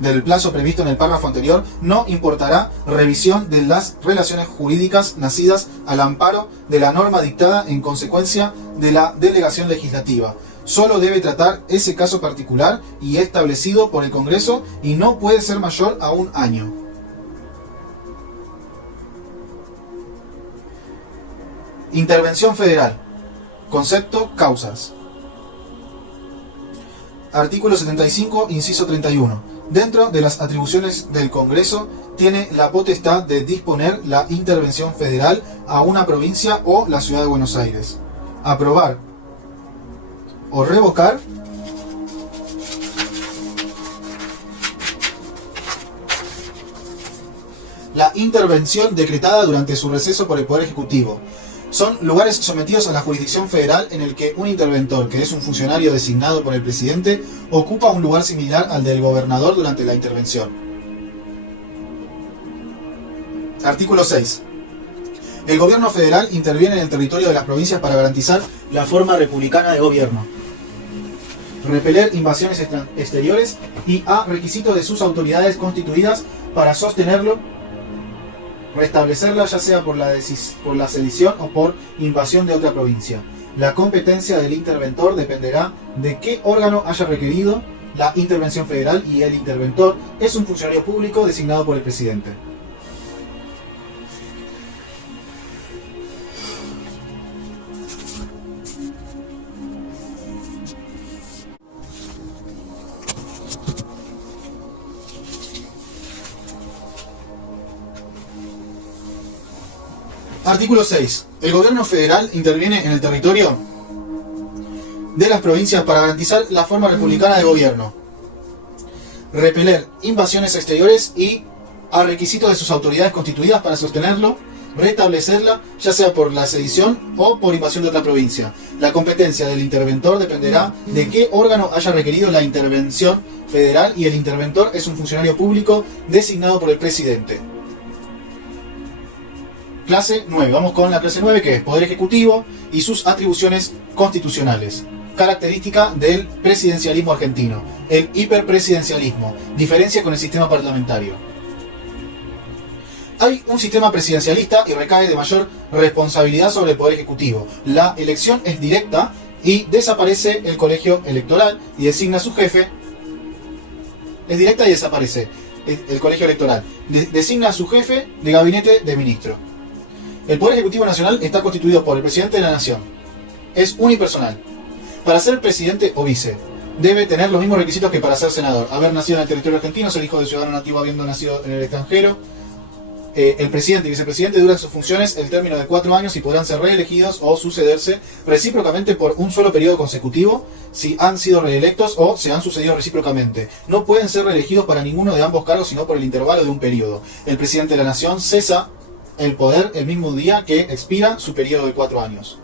del plazo previsto en el párrafo anterior no importará revisión de las relaciones jurídicas nacidas al amparo de la norma dictada en consecuencia de la delegación legislativa. Solo debe tratar ese caso particular y establecido por el Congreso y no puede ser mayor a un año. Intervención federal. Concepto: causas. Artículo 75, inciso 31. Dentro de las atribuciones del Congreso, tiene la potestad de disponer la intervención federal a una provincia o la Ciudad de Buenos Aires. Aprobar o revocar la intervención decretada durante su receso por el Poder Ejecutivo. Son lugares sometidos a la jurisdicción federal en el que un interventor, que es un funcionario designado por el presidente, ocupa un lugar similar al del gobernador durante la intervención. Artículo 6. El gobierno federal interviene en el territorio de las provincias para garantizar la forma republicana de gobierno, repeler invasiones exteriores y a requisitos de sus autoridades constituidas para sostenerlo, restablecerla ya sea por la sedición o por invasión de otra provincia. La competencia del interventor dependerá de qué órgano haya requerido la intervención federal y el interventor es un funcionario público designado por el presidente. Artículo 6. El gobierno federal interviene en el territorio de las provincias para garantizar la forma republicana de gobierno, repeler invasiones exteriores y a requisitos de sus autoridades constituidas para sostenerlo, restablecerla, ya sea por la sedición o por invasión de otra provincia. La competencia del interventor dependerá de qué órgano haya requerido la intervención federal y el interventor es un funcionario público designado por el presidente. Clase 9. Vamos con la clase 9, que es Poder Ejecutivo y sus atribuciones constitucionales. Característica del presidencialismo argentino: el hiperpresidencialismo. Diferencia con el sistema parlamentario. Hay un sistema presidencialista y recae de mayor responsabilidad sobre el Poder Ejecutivo. La elección es directa y desaparece el colegio electoral y designa a su jefe. Es directa y desaparece el colegio electoral. Designa a su jefe de gabinete de ministro. El Poder Ejecutivo Nacional está constituido por el Presidente de la Nación. Es unipersonal. Para ser presidente o vice, debe tener los mismos requisitos que para ser senador: haber nacido en el territorio argentino, ser hijo de ciudadano nativo habiendo nacido en el extranjero. El presidente y vicepresidente duran sus funciones el término de 4 años y podrán ser reelegidos o sucederse recíprocamente por un solo periodo consecutivo si han sido reelectos o se han sucedido recíprocamente. No pueden ser reelegidos para ninguno de ambos cargos sino por el intervalo de un periodo. El presidente de la Nación cesa el poder el mismo día que expira su periodo de 4 años.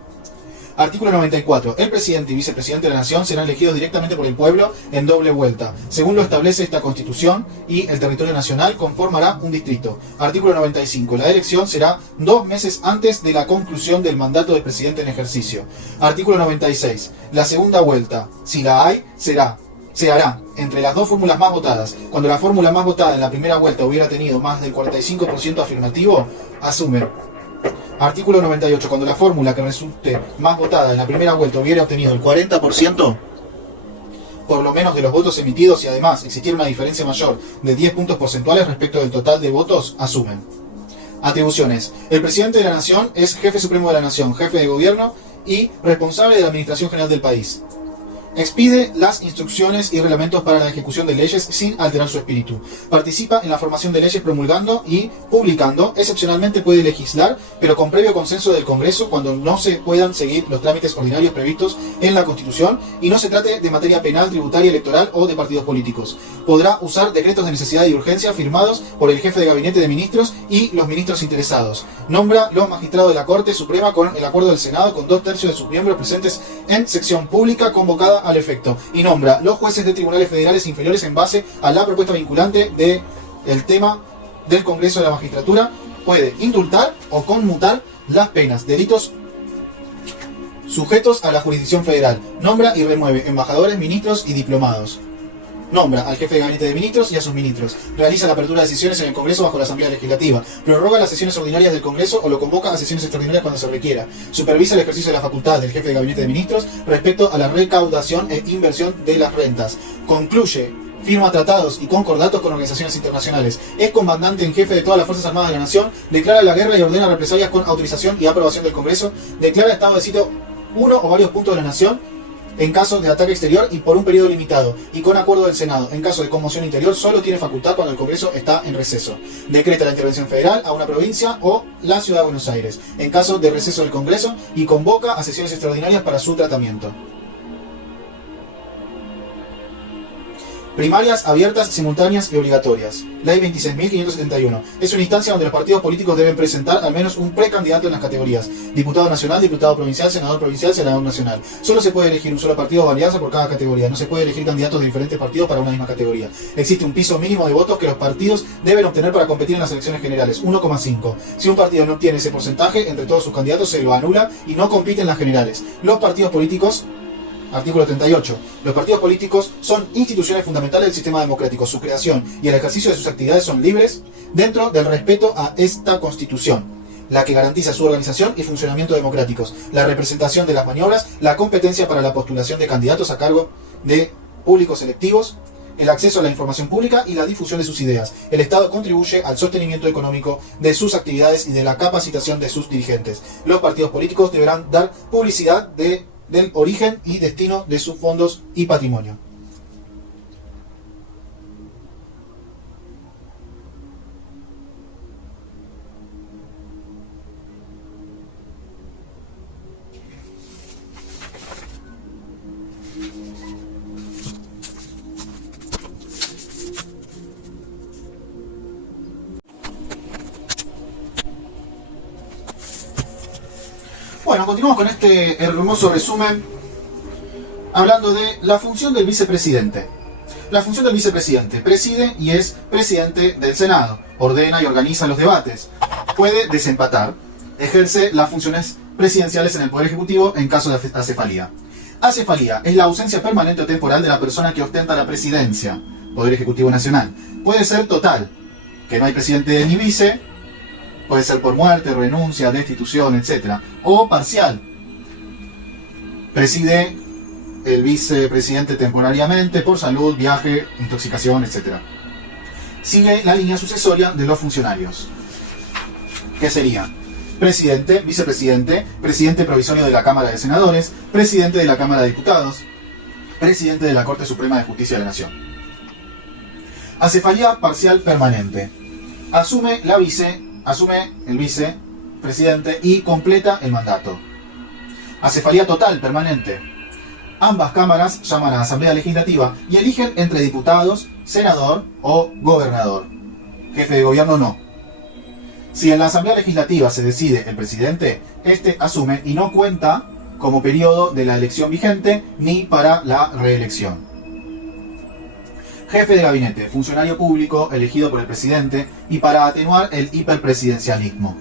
Artículo 94. El presidente y vicepresidente de la Nación serán elegidos directamente por el pueblo en doble vuelta, según lo establece esta Constitución, y el territorio nacional conformará un distrito. Artículo 95. La elección será 2 meses antes de la conclusión del mandato del presidente en ejercicio. Artículo 96. La segunda vuelta, si la hay, se hará entre las 2 fórmulas más votadas. Cuando la fórmula más votada en la primera vuelta hubiera tenido más del 45% afirmativo, asume. Artículo 98. Cuando la fórmula que resulte más votada en la primera vuelta hubiera obtenido el 40% por lo menos de los votos emitidos y además existiera una diferencia mayor de 10 puntos porcentuales respecto del total de votos, asumen. Atribuciones. El presidente de la Nación es jefe supremo de la Nación, jefe de gobierno y responsable de la administración general del país. Expide las instrucciones y reglamentos para la ejecución de leyes sin alterar su espíritu. Participa en la formación de leyes promulgando y publicando. Excepcionalmente puede legislar, pero con previo consenso del Congreso cuando no se puedan seguir los trámites ordinarios previstos en la Constitución y no se trate de materia penal, tributaria, electoral o de partidos políticos. Podrá usar decretos de necesidad y urgencia firmados por el jefe de gabinete de ministros y los ministros interesados. Nombra los magistrados de la Corte Suprema con el acuerdo del Senado con 2/3 de sus miembros presentes en sección pública convocada al efecto y nombra los jueces de tribunales federales inferiores en base a la propuesta vinculante del tema del Congreso de la Magistratura. Puede indultar o conmutar las penas, delitos sujetos a la jurisdicción federal. Nombra y remueve embajadores, ministros y diplomados. Nombra al jefe de gabinete de ministros y a sus ministros. Realiza la apertura de sesiones en el Congreso bajo la Asamblea Legislativa. Prorroga las sesiones ordinarias del Congreso o lo convoca a sesiones extraordinarias cuando se requiera. Supervisa el ejercicio de la facultad del jefe de gabinete de ministros respecto a la recaudación e inversión de las rentas. Concluye, firma tratados y concordatos con organizaciones internacionales. Es comandante en jefe de todas las Fuerzas Armadas de la Nación. Declara la guerra y ordena represalias con autorización y aprobación del Congreso. Declara estado de sitio uno o varios puntos de la Nación en caso de ataque exterior y por un periodo limitado, y con acuerdo del Senado. En caso de conmoción interior, solo tiene facultad cuando el Congreso está en receso. Decreta la intervención federal a una provincia o la Ciudad de Buenos Aires, en caso de receso del Congreso, y convoca a sesiones extraordinarias para su tratamiento. Primarias abiertas, simultáneas y obligatorias. Ley 26.571. Es una instancia donde los partidos políticos deben presentar al menos un precandidato en las categorías: diputado nacional, diputado provincial, senador nacional. Solo se puede elegir un solo partido o alianza por cada categoría. No se puede elegir candidatos de diferentes partidos para una misma categoría. Existe un piso mínimo de votos que los partidos deben obtener para competir en las elecciones generales: 1,5. Si un partido no obtiene ese porcentaje entre todos sus candidatos, se lo anula y no compite en las generales. Los partidos políticos... Artículo 38. Los partidos políticos son instituciones fundamentales del sistema democrático. Su creación y el ejercicio de sus actividades son libres dentro del respeto a esta Constitución, la que garantiza su organización y funcionamiento democráticos, la representación de las maniobras, la competencia para la postulación de candidatos a cargo de públicos electivos, el acceso a la información pública y la difusión de sus ideas. El Estado contribuye al sostenimiento económico de sus actividades y de la capacitación de sus dirigentes. Los partidos políticos deberán dar publicidad del origen y destino de sus fondos y patrimonio. Bueno, continuamos con este hermoso resumen hablando de la función del vicepresidente. La función del vicepresidente: preside y es presidente del Senado, ordena y organiza los debates, puede desempatar, ejerce las funciones presidenciales en el Poder Ejecutivo en caso de acefalía. Acefalía es la ausencia permanente o temporal de la persona que ostenta la presidencia, Poder Ejecutivo Nacional. Puede ser total, que no hay presidente ni vice. Puede ser por muerte, renuncia, destitución, etc. O parcial. Preside el vicepresidente temporariamente por salud, viaje, intoxicación, etc. Sigue la línea sucesoria de los funcionarios. ¿Qué sería? Presidente, vicepresidente, presidente provisorio de la Cámara de Senadores, presidente de la Cámara de Diputados, presidente de la Corte Suprema de Justicia de la Nación. Acefalía parcial permanente. Asume el vicepresidente y completa el mandato. Acefalía total permanente. Ambas cámaras llaman a la Asamblea Legislativa y eligen entre diputados, senador o gobernador. Jefe de gobierno no. Si en la Asamblea Legislativa se decide el presidente, este asume y no cuenta como periodo de la elección vigente ni para la reelección. Jefe de gabinete: funcionario público elegido por el presidente y para atenuar el hiperpresidencialismo.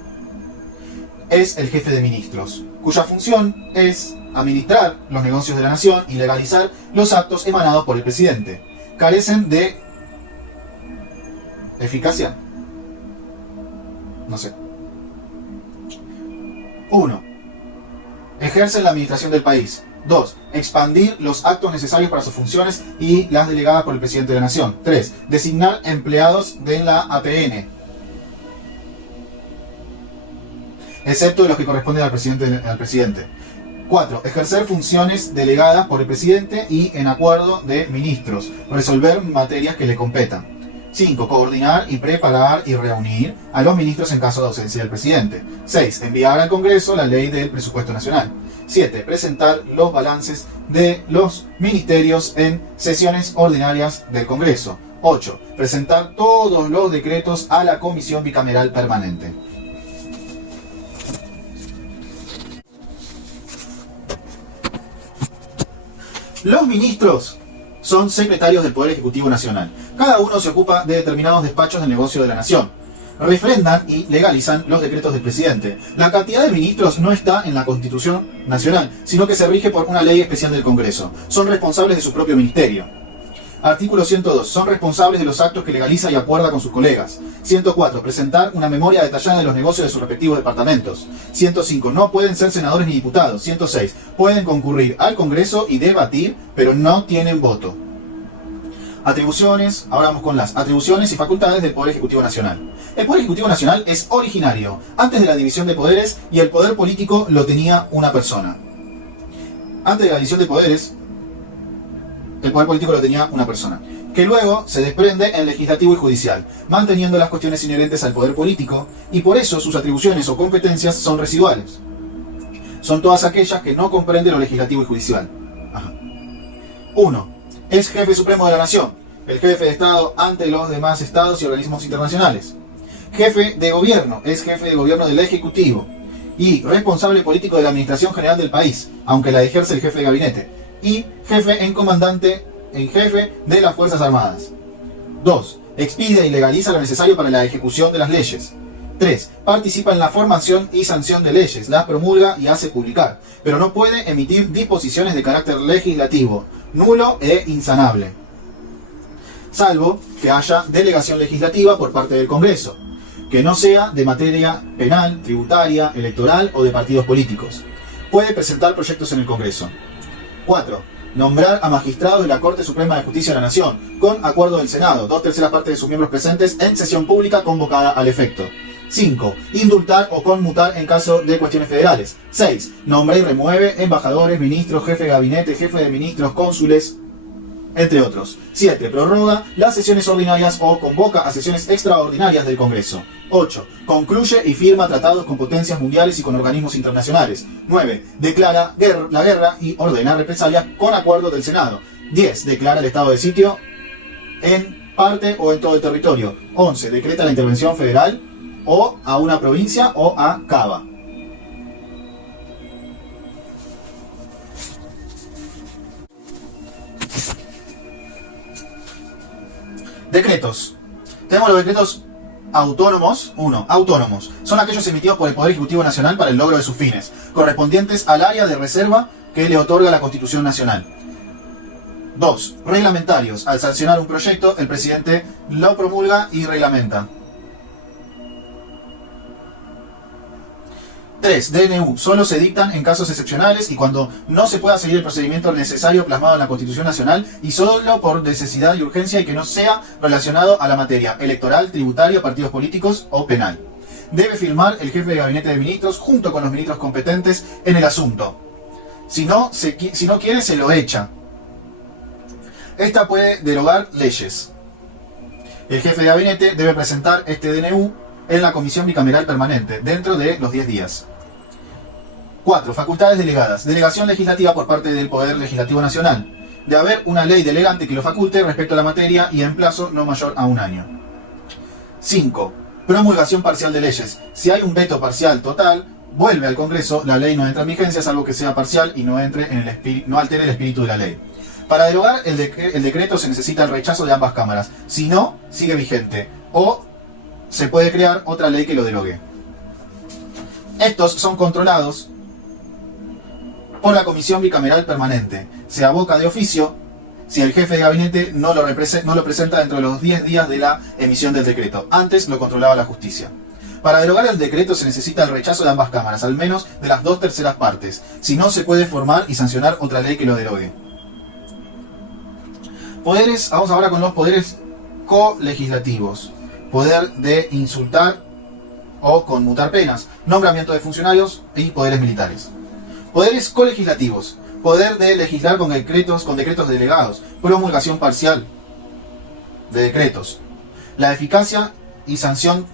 Es el jefe de ministros, cuya función es administrar los negocios de la nación y legalizar los actos emanados por el presidente. Carecen de eficacia. No sé. 1. Ejercen la administración del país. 2. Expandir los actos necesarios para sus funciones y las delegadas por el presidente de la Nación. 3. Designar empleados de la APN, excepto los que corresponden al presidente. 4. Ejercer funciones delegadas por el presidente y en acuerdo de ministros. Resolver materias que le competan. 5. Coordinar y preparar y reunir a los ministros en caso de ausencia del presidente. 6. Enviar al Congreso la ley del presupuesto nacional. 7. Presentar los balances de los ministerios en sesiones ordinarias del Congreso. 8. Presentar todos los decretos a la Comisión Bicameral Permanente. Los ministros son secretarios del Poder Ejecutivo Nacional. Cada uno se ocupa de determinados despachos del negocio de la nación. Refrendan y legalizan los decretos del presidente. La cantidad de ministros no está en la Constitución Nacional, sino que se rige por una ley especial del Congreso. Son responsables de su propio ministerio. Artículo 102. Son responsables de los actos que legaliza y acuerda con sus colegas. 104. Presentar una memoria detallada de los negocios de sus respectivos departamentos. 105. No pueden ser senadores ni diputados. 106. Pueden concurrir al Congreso y debatir, pero no tienen voto. Atribuciones. Ahora vamos con las atribuciones y facultades del Poder Ejecutivo Nacional. El Poder Ejecutivo Nacional es originario, antes de la división de poderes, y el poder político lo tenía una persona. Antes de la división de poderes, el poder político lo tenía una persona, que luego se desprende en legislativo y judicial, manteniendo las cuestiones inherentes al poder político, y por eso sus atribuciones o competencias son residuales. Son todas aquellas que no comprenden lo legislativo y judicial. 1. Es jefe supremo de la nación, el jefe de Estado ante los demás estados y organismos internacionales. Jefe de gobierno, es jefe de gobierno del Ejecutivo y responsable político de la administración general del país, aunque la ejerce el jefe de gabinete. Y jefe en comandante en jefe de las Fuerzas Armadas. 2. Expide y legaliza lo necesario para la ejecución de las leyes. 3. Participa en la formación y sanción de leyes, las promulga y hace publicar, pero no puede emitir disposiciones de carácter legislativo, nulo e insanable, salvo que haya delegación legislativa por parte del Congreso, que no sea de materia penal, tributaria, electoral o de partidos políticos. Puede presentar proyectos en el Congreso. 4. Nombrar a magistrados de la Corte Suprema de Justicia de la Nación, con acuerdo del Senado, 2/3 partes de sus miembros presentes en sesión pública convocada al efecto. 5. Indultar o conmutar en caso de cuestiones federales. 6. Nombra y remueve embajadores, ministros, jefe de gabinete, jefe de ministros, cónsules, entre otros. 7. Prorroga las sesiones ordinarias o convoca a sesiones extraordinarias del Congreso. 8. Concluye y firma tratados con potencias mundiales y con organismos internacionales. 9. Declara la guerra y ordena represalias con acuerdo del Senado. 10. Declara el estado de sitio en parte o en todo el territorio. 11. Decreta la intervención federal o a una provincia o a Cava. Decretos. Tenemos los decretos autónomos. 1. Autónomos. Son aquellos emitidos por el Poder Ejecutivo Nacional para el logro de sus fines, correspondientes al área de reserva que le otorga la Constitución Nacional. 2. Reglamentarios. Al sancionar un proyecto, el presidente lo promulga y reglamenta. 3. DNU. Solo se dictan en casos excepcionales y cuando no se pueda seguir el procedimiento necesario plasmado en la Constitución Nacional y solo por necesidad y urgencia y que no sea relacionado a la materia electoral, tributaria, partidos políticos o penal. Debe firmar el jefe de gabinete de ministros junto con los ministros competentes en el asunto. Si no quiere, se lo echa. Esta puede derogar leyes. El jefe de gabinete debe presentar este DNU en la Comisión Bicameral Permanente, dentro de los 10 días. 4. Facultades delegadas. Delegación legislativa por parte del Poder Legislativo Nacional. De haber una ley delegante que lo faculte respecto a la materia y en plazo no mayor a un año. 5. Promulgación parcial de leyes. Si hay un veto parcial total, vuelve al Congreso, la ley no entra en vigencia, salvo que sea parcial y no altere el espíritu de la ley. Para derogar el decreto se necesita el rechazo de ambas cámaras. Si no, sigue vigente. O se puede crear otra ley que lo derogue. Estos son controlados por la Comisión Bicameral Permanente. Se aboca de oficio si el jefe de gabinete no lo presenta dentro de los 10 días de la emisión del decreto. Antes lo controlaba la justicia. Para derogar el decreto se necesita el rechazo de ambas cámaras, al menos de las 2/3 partes. Si no, se puede formar y sancionar otra ley que lo derogue. Poderes, vamos ahora con los poderes colegislativos. Poder de insultar o conmutar penas, nombramiento de funcionarios y poderes militares. Poderes colegislativos. Poder de legislar con decretos delegados. Promulgación parcial de decretos. La eficacia y sanción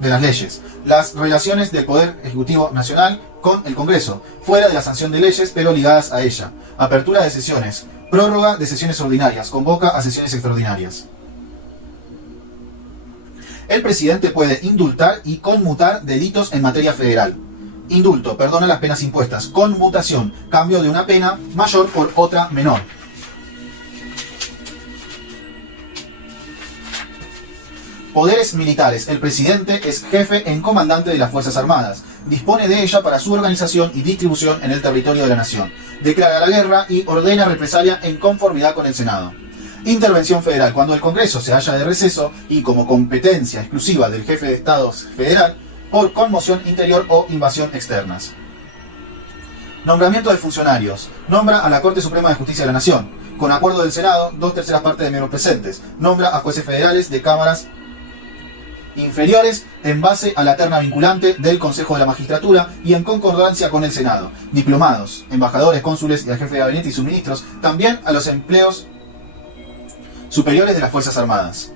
de las leyes. Las relaciones del Poder Ejecutivo Nacional con el Congreso, fuera de la sanción de leyes pero ligadas a ella. Apertura de sesiones. Prórroga de sesiones ordinarias. Convoca a sesiones extraordinarias. El presidente puede indultar y conmutar delitos en materia federal. Indulto, perdona las penas impuestas. Conmutación, cambio de una pena mayor por otra menor. Poderes militares. El presidente es jefe en comandante de las Fuerzas Armadas. Dispone de ella para su organización y distribución en el territorio de la nación. Declara la guerra y ordena represalia en conformidad con el Senado. Intervención federal. Cuando el Congreso se halla de receso y como competencia exclusiva del jefe de Estado federal por conmoción interior o invasión externas. Nombramiento de funcionarios. Nombra a la Corte Suprema de Justicia de la Nación. Con acuerdo del Senado, 2/3 partes de miembros presentes. Nombra a jueces federales de cámaras inferiores en base a la terna vinculante del Consejo de la Magistratura y en concordancia con el Senado. Diplomados, embajadores, cónsules y al jefe de gabinete y sus ministros, también a los empleos superiores de las Fuerzas Armadas.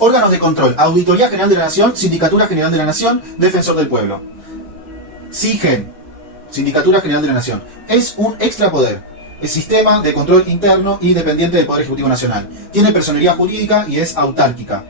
Órganos de control. Auditoría General de la Nación, Sindicatura General de la Nación, Defensor del Pueblo. SIGEN, Sindicatura General de la Nación. Es un extrapoder. Es sistema de control interno y dependiente del Poder Ejecutivo Nacional. Tiene personería jurídica y es autárquica.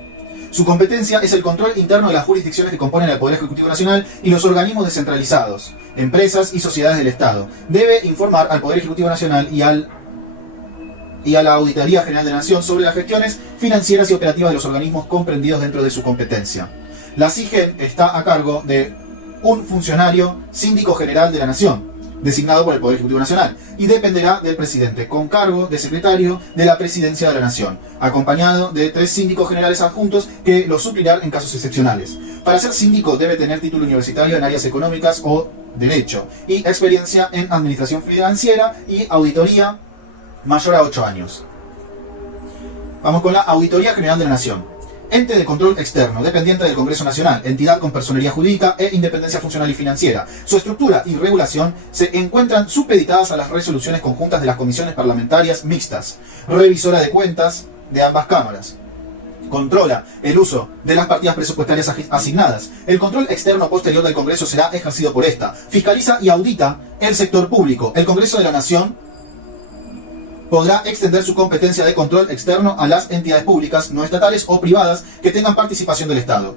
Su competencia es el control interno de las jurisdicciones que componen el Poder Ejecutivo Nacional y los organismos descentralizados, empresas y sociedades del Estado. Debe informar al Poder Ejecutivo Nacional y a la Auditoría General de la Nación sobre las gestiones financieras y operativas de los organismos comprendidos dentro de su competencia. La SIGEN está a cargo de un funcionario síndico general de la Nación, designado por el Poder Ejecutivo Nacional, y dependerá del presidente, con cargo de secretario de la Presidencia de la Nación, acompañado de 3 síndicos generales adjuntos que lo suplirán en casos excepcionales. Para ser síndico debe tener título universitario en áreas económicas o derecho, y experiencia en administración financiera y auditoría mayor a 8 años. Vamos con la Auditoría General de la Nación. Ente de control externo, dependiente del Congreso Nacional, entidad con personería jurídica e independencia funcional y financiera. Su estructura y regulación se encuentran supeditadas a las resoluciones conjuntas de las comisiones parlamentarias mixtas. Revisora de cuentas de ambas cámaras. Controla el uso de las partidas presupuestarias asignadas. El control externo posterior del Congreso será ejercido por esta. Fiscaliza y audita el sector público. El Congreso de la Nación podrá extender su competencia de control externo a las entidades públicas, no estatales o privadas que tengan participación del Estado.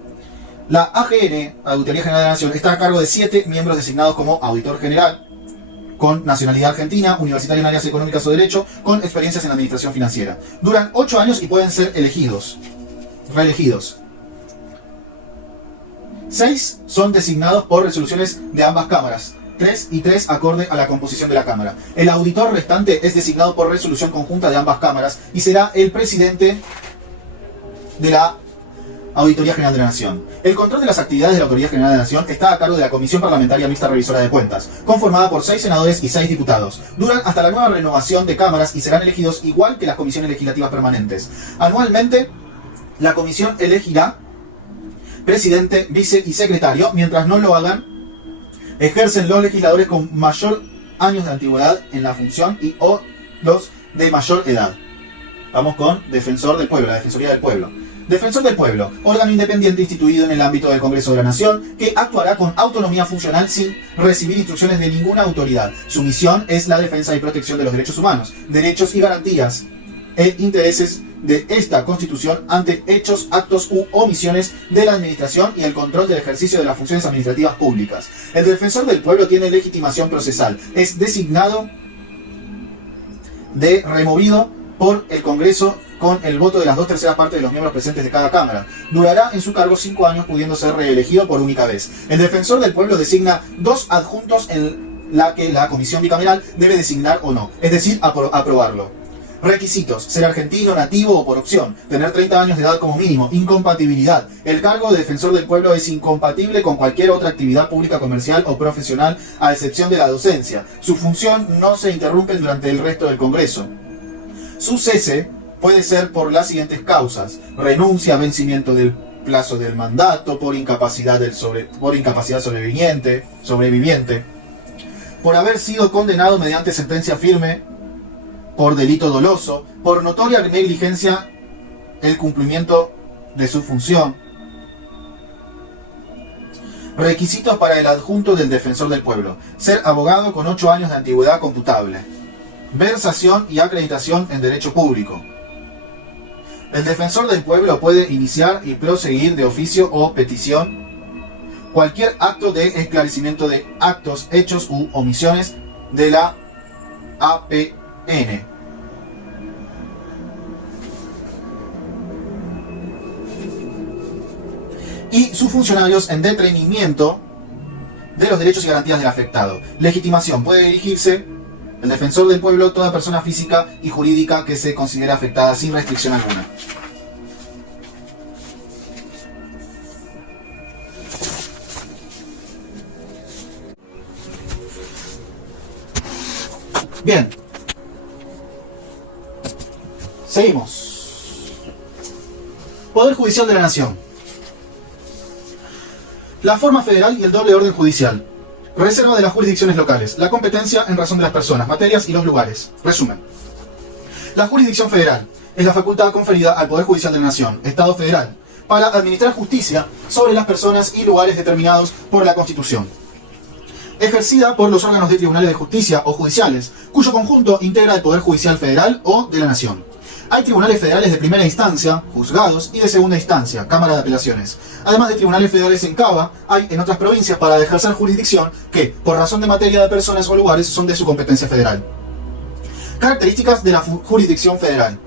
La AGN, Auditoría General de la Nación, está a cargo de 7 miembros designados como auditor general, con nacionalidad argentina, universitario en áreas económicas o derecho, con experiencias en administración financiera. Duran 8 años y pueden ser reelegidos. 6 son designados por resoluciones de ambas cámaras. 3 y 3 acorde a la composición de la Cámara. El auditor restante es designado por resolución conjunta de ambas cámaras y será el presidente de la Auditoría General de la Nación. El control de las actividades de la Auditoría General de la Nación está a cargo de la Comisión Parlamentaria Mixta Revisora de Cuentas, conformada por 6 senadores y 6 diputados. Duran hasta la nueva renovación de cámaras y serán elegidos igual que las comisiones legislativas permanentes. Anualmente, la comisión elegirá presidente, vice y secretario. Mientras no lo hagan, ejercen los legisladores con mayor años de antigüedad en la función y o los de mayor edad. Vamos con Defensor del Pueblo, la Defensoría del Pueblo. Defensor del Pueblo, órgano independiente instituido en el ámbito del Congreso de la Nación, que actuará con autonomía funcional sin recibir instrucciones de ninguna autoridad. Su misión es la defensa y protección de los derechos humanos, derechos y garantías e intereses de esta Constitución ante hechos, actos u omisiones de la administración y el control del ejercicio de las funciones administrativas públicas. El Defensor del Pueblo tiene legitimación procesal. Es designado removido por el Congreso con el voto de las 2/3 partes de los miembros presentes de cada Cámara. Durará en su cargo 5 años, pudiendo ser reelegido por única vez. El Defensor del Pueblo designa 2 adjuntos en la que la Comisión Bicameral debe designar o no, es decir, aprobarlo. Requisitos: ser argentino, nativo o por opción, tener 30 años de edad como mínimo. Incompatibilidad: el cargo de Defensor del Pueblo es incompatible con cualquier otra actividad pública, comercial o profesional, a excepción de la docencia. Su función no se interrumpe durante el resto del Congreso. Su cese puede ser por las siguientes causas: renuncia, vencimiento del plazo del mandato, por incapacidad sobreviviente, por haber sido condenado mediante sentencia firme por delito doloso, por notoria negligencia el cumplimiento de su función, Requisitos para el adjunto del defensor del pueblo: ser abogado con 8 años de antigüedad computable. Versación y acreditación en derecho público. El defensor del pueblo puede iniciar y proseguir de oficio o petición cualquier acto de esclarecimiento de actos, hechos u omisiones de la APN. Y sus funcionarios en detrimento de los derechos y garantías del afectado. Legitimación: puede dirigirse el defensor del pueblo a toda persona física y jurídica que se considere afectada sin restricción alguna. Bien. Seguimos. Poder Judicial de la Nación. La forma federal y el doble orden judicial. Reserva de las jurisdicciones locales. La competencia en razón de las personas, materias y los lugares. Resumen. La jurisdicción federal es la facultad conferida al Poder Judicial de la Nación, Estado federal, para administrar justicia sobre las personas y lugares determinados por la Constitución. Ejercida por los órganos de tribunales de justicia o judiciales, cuyo conjunto integra el Poder Judicial Federal o de la Nación. Hay tribunales federales de primera instancia, juzgados, y de segunda instancia, Cámara de Apelaciones. Además de tribunales federales en Cava, hay en otras provincias para ejercer jurisdicción que, por razón de materia de personas o lugares, son de su competencia federal. Características de la jurisdicción federal.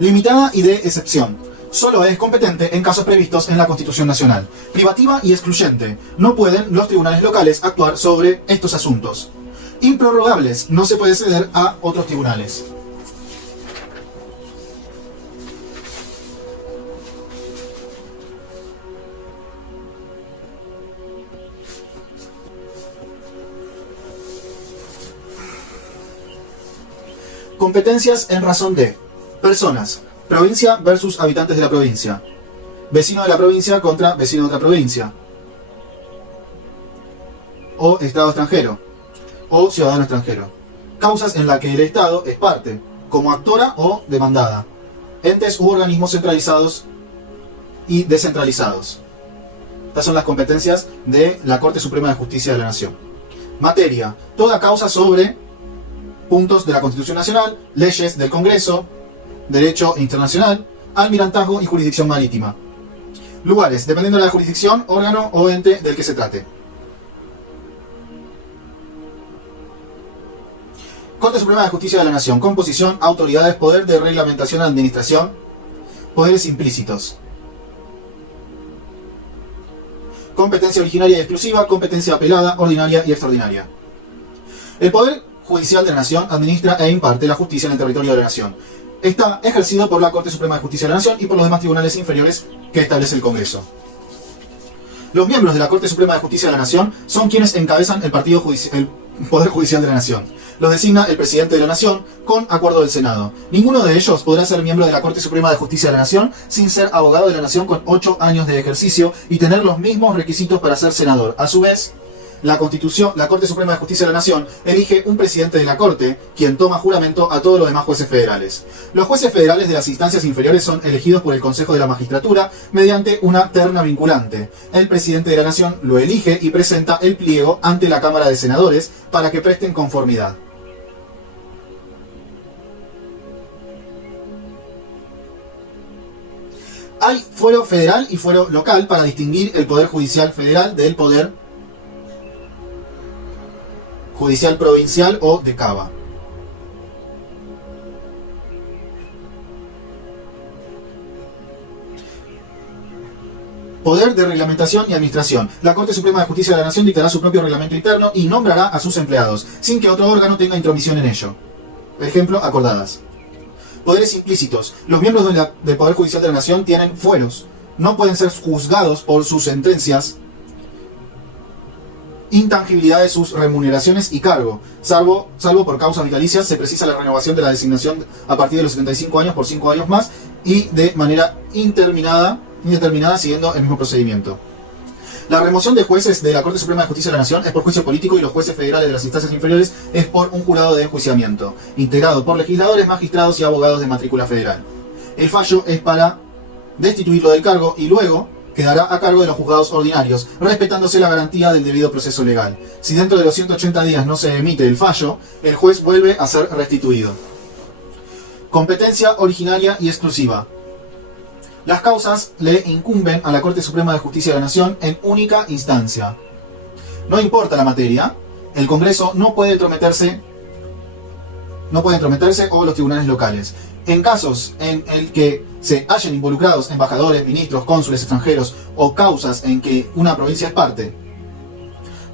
Limitada y de excepción. Solo es competente en casos previstos en la Constitución Nacional. Privativa y excluyente. No pueden los tribunales locales actuar sobre estos asuntos. Improrrogables. No se puede ceder a otros tribunales. Competencias en razón de personas. Provincia versus habitantes de la provincia. Vecino de la provincia contra vecino de otra provincia. O Estado extranjero. O ciudadano extranjero. Causas en las que el Estado es parte, como actora o demandada. Entes u organismos centralizados y descentralizados. Estas son las competencias de la Corte Suprema de Justicia de la Nación. Materia. Toda causa sobre puntos de la Constitución Nacional, leyes del Congreso, derecho internacional, almirantazgo y jurisdicción marítima. Lugares, dependiendo de la jurisdicción, órgano o ente del que se trate. Corte Suprema de Justicia de la Nación. Composición, autoridades, poder de reglamentación, administración, poderes implícitos. Competencia originaria y exclusiva, competencia apelada, ordinaria y extraordinaria. El Poder Judicial de la Nación administra e imparte la justicia en el territorio de la Nación. Está ejercido por la Corte Suprema de Justicia de la Nación y por los demás tribunales inferiores que establece el Congreso. Los miembros de la Corte Suprema de Justicia de la Nación son quienes encabezan el Poder Judicial de la Nación. Los designa el Presidente de la Nación con acuerdo del Senado. Ninguno de ellos podrá ser miembro de la Corte Suprema de Justicia de la Nación sin ser abogado de la Nación con 8 años de ejercicio y tener los mismos requisitos para ser senador. A su vez, la Corte Suprema de Justicia de la Nación elige un presidente de la Corte, quien toma juramento a todos los demás jueces federales. Los jueces federales de las instancias inferiores son elegidos por el Consejo de la Magistratura mediante una terna vinculante. El presidente de la Nación lo elige y presenta el pliego ante la Cámara de Senadores para que presten conformidad. Hay fuero federal y fuero local para distinguir el Poder Judicial Federal del Poder Judicial Provincial o de Cava. Poder de reglamentación y administración. La Corte Suprema de Justicia de la Nación dictará su propio reglamento interno y nombrará a sus empleados, sin que otro órgano tenga intromisión en ello. Ejemplo, acordadas. Poderes implícitos. Los miembros del Poder Judicial de la Nación tienen fueros. No pueden ser juzgados por sus sentencias, intangibilidad de sus remuneraciones y cargo, salvo por causas vitalicias. Se precisa la renovación de la designación a partir de los 75 años por 5 años más y de manera indeterminada siguiendo el mismo procedimiento. La remoción de jueces de la Corte Suprema de Justicia de la Nación es por juicio político y los jueces federales de las instancias inferiores es por un jurado de enjuiciamiento, integrado por legisladores, magistrados y abogados de matrícula federal. El fallo es para destituirlo del cargo y luego quedará a cargo de los juzgados ordinarios, respetándose la garantía del debido proceso legal. Si dentro de los 180 días no se emite el fallo, el juez vuelve a ser restituido. Competencia originaria y exclusiva. Las causas le incumben a la Corte Suprema de Justicia de la Nación en única instancia. No importa la materia, el Congreso no puede entrometerse o los tribunales locales. En casos en el que se hallen involucrados embajadores, ministros, cónsules extranjeros o causas en que una provincia es parte,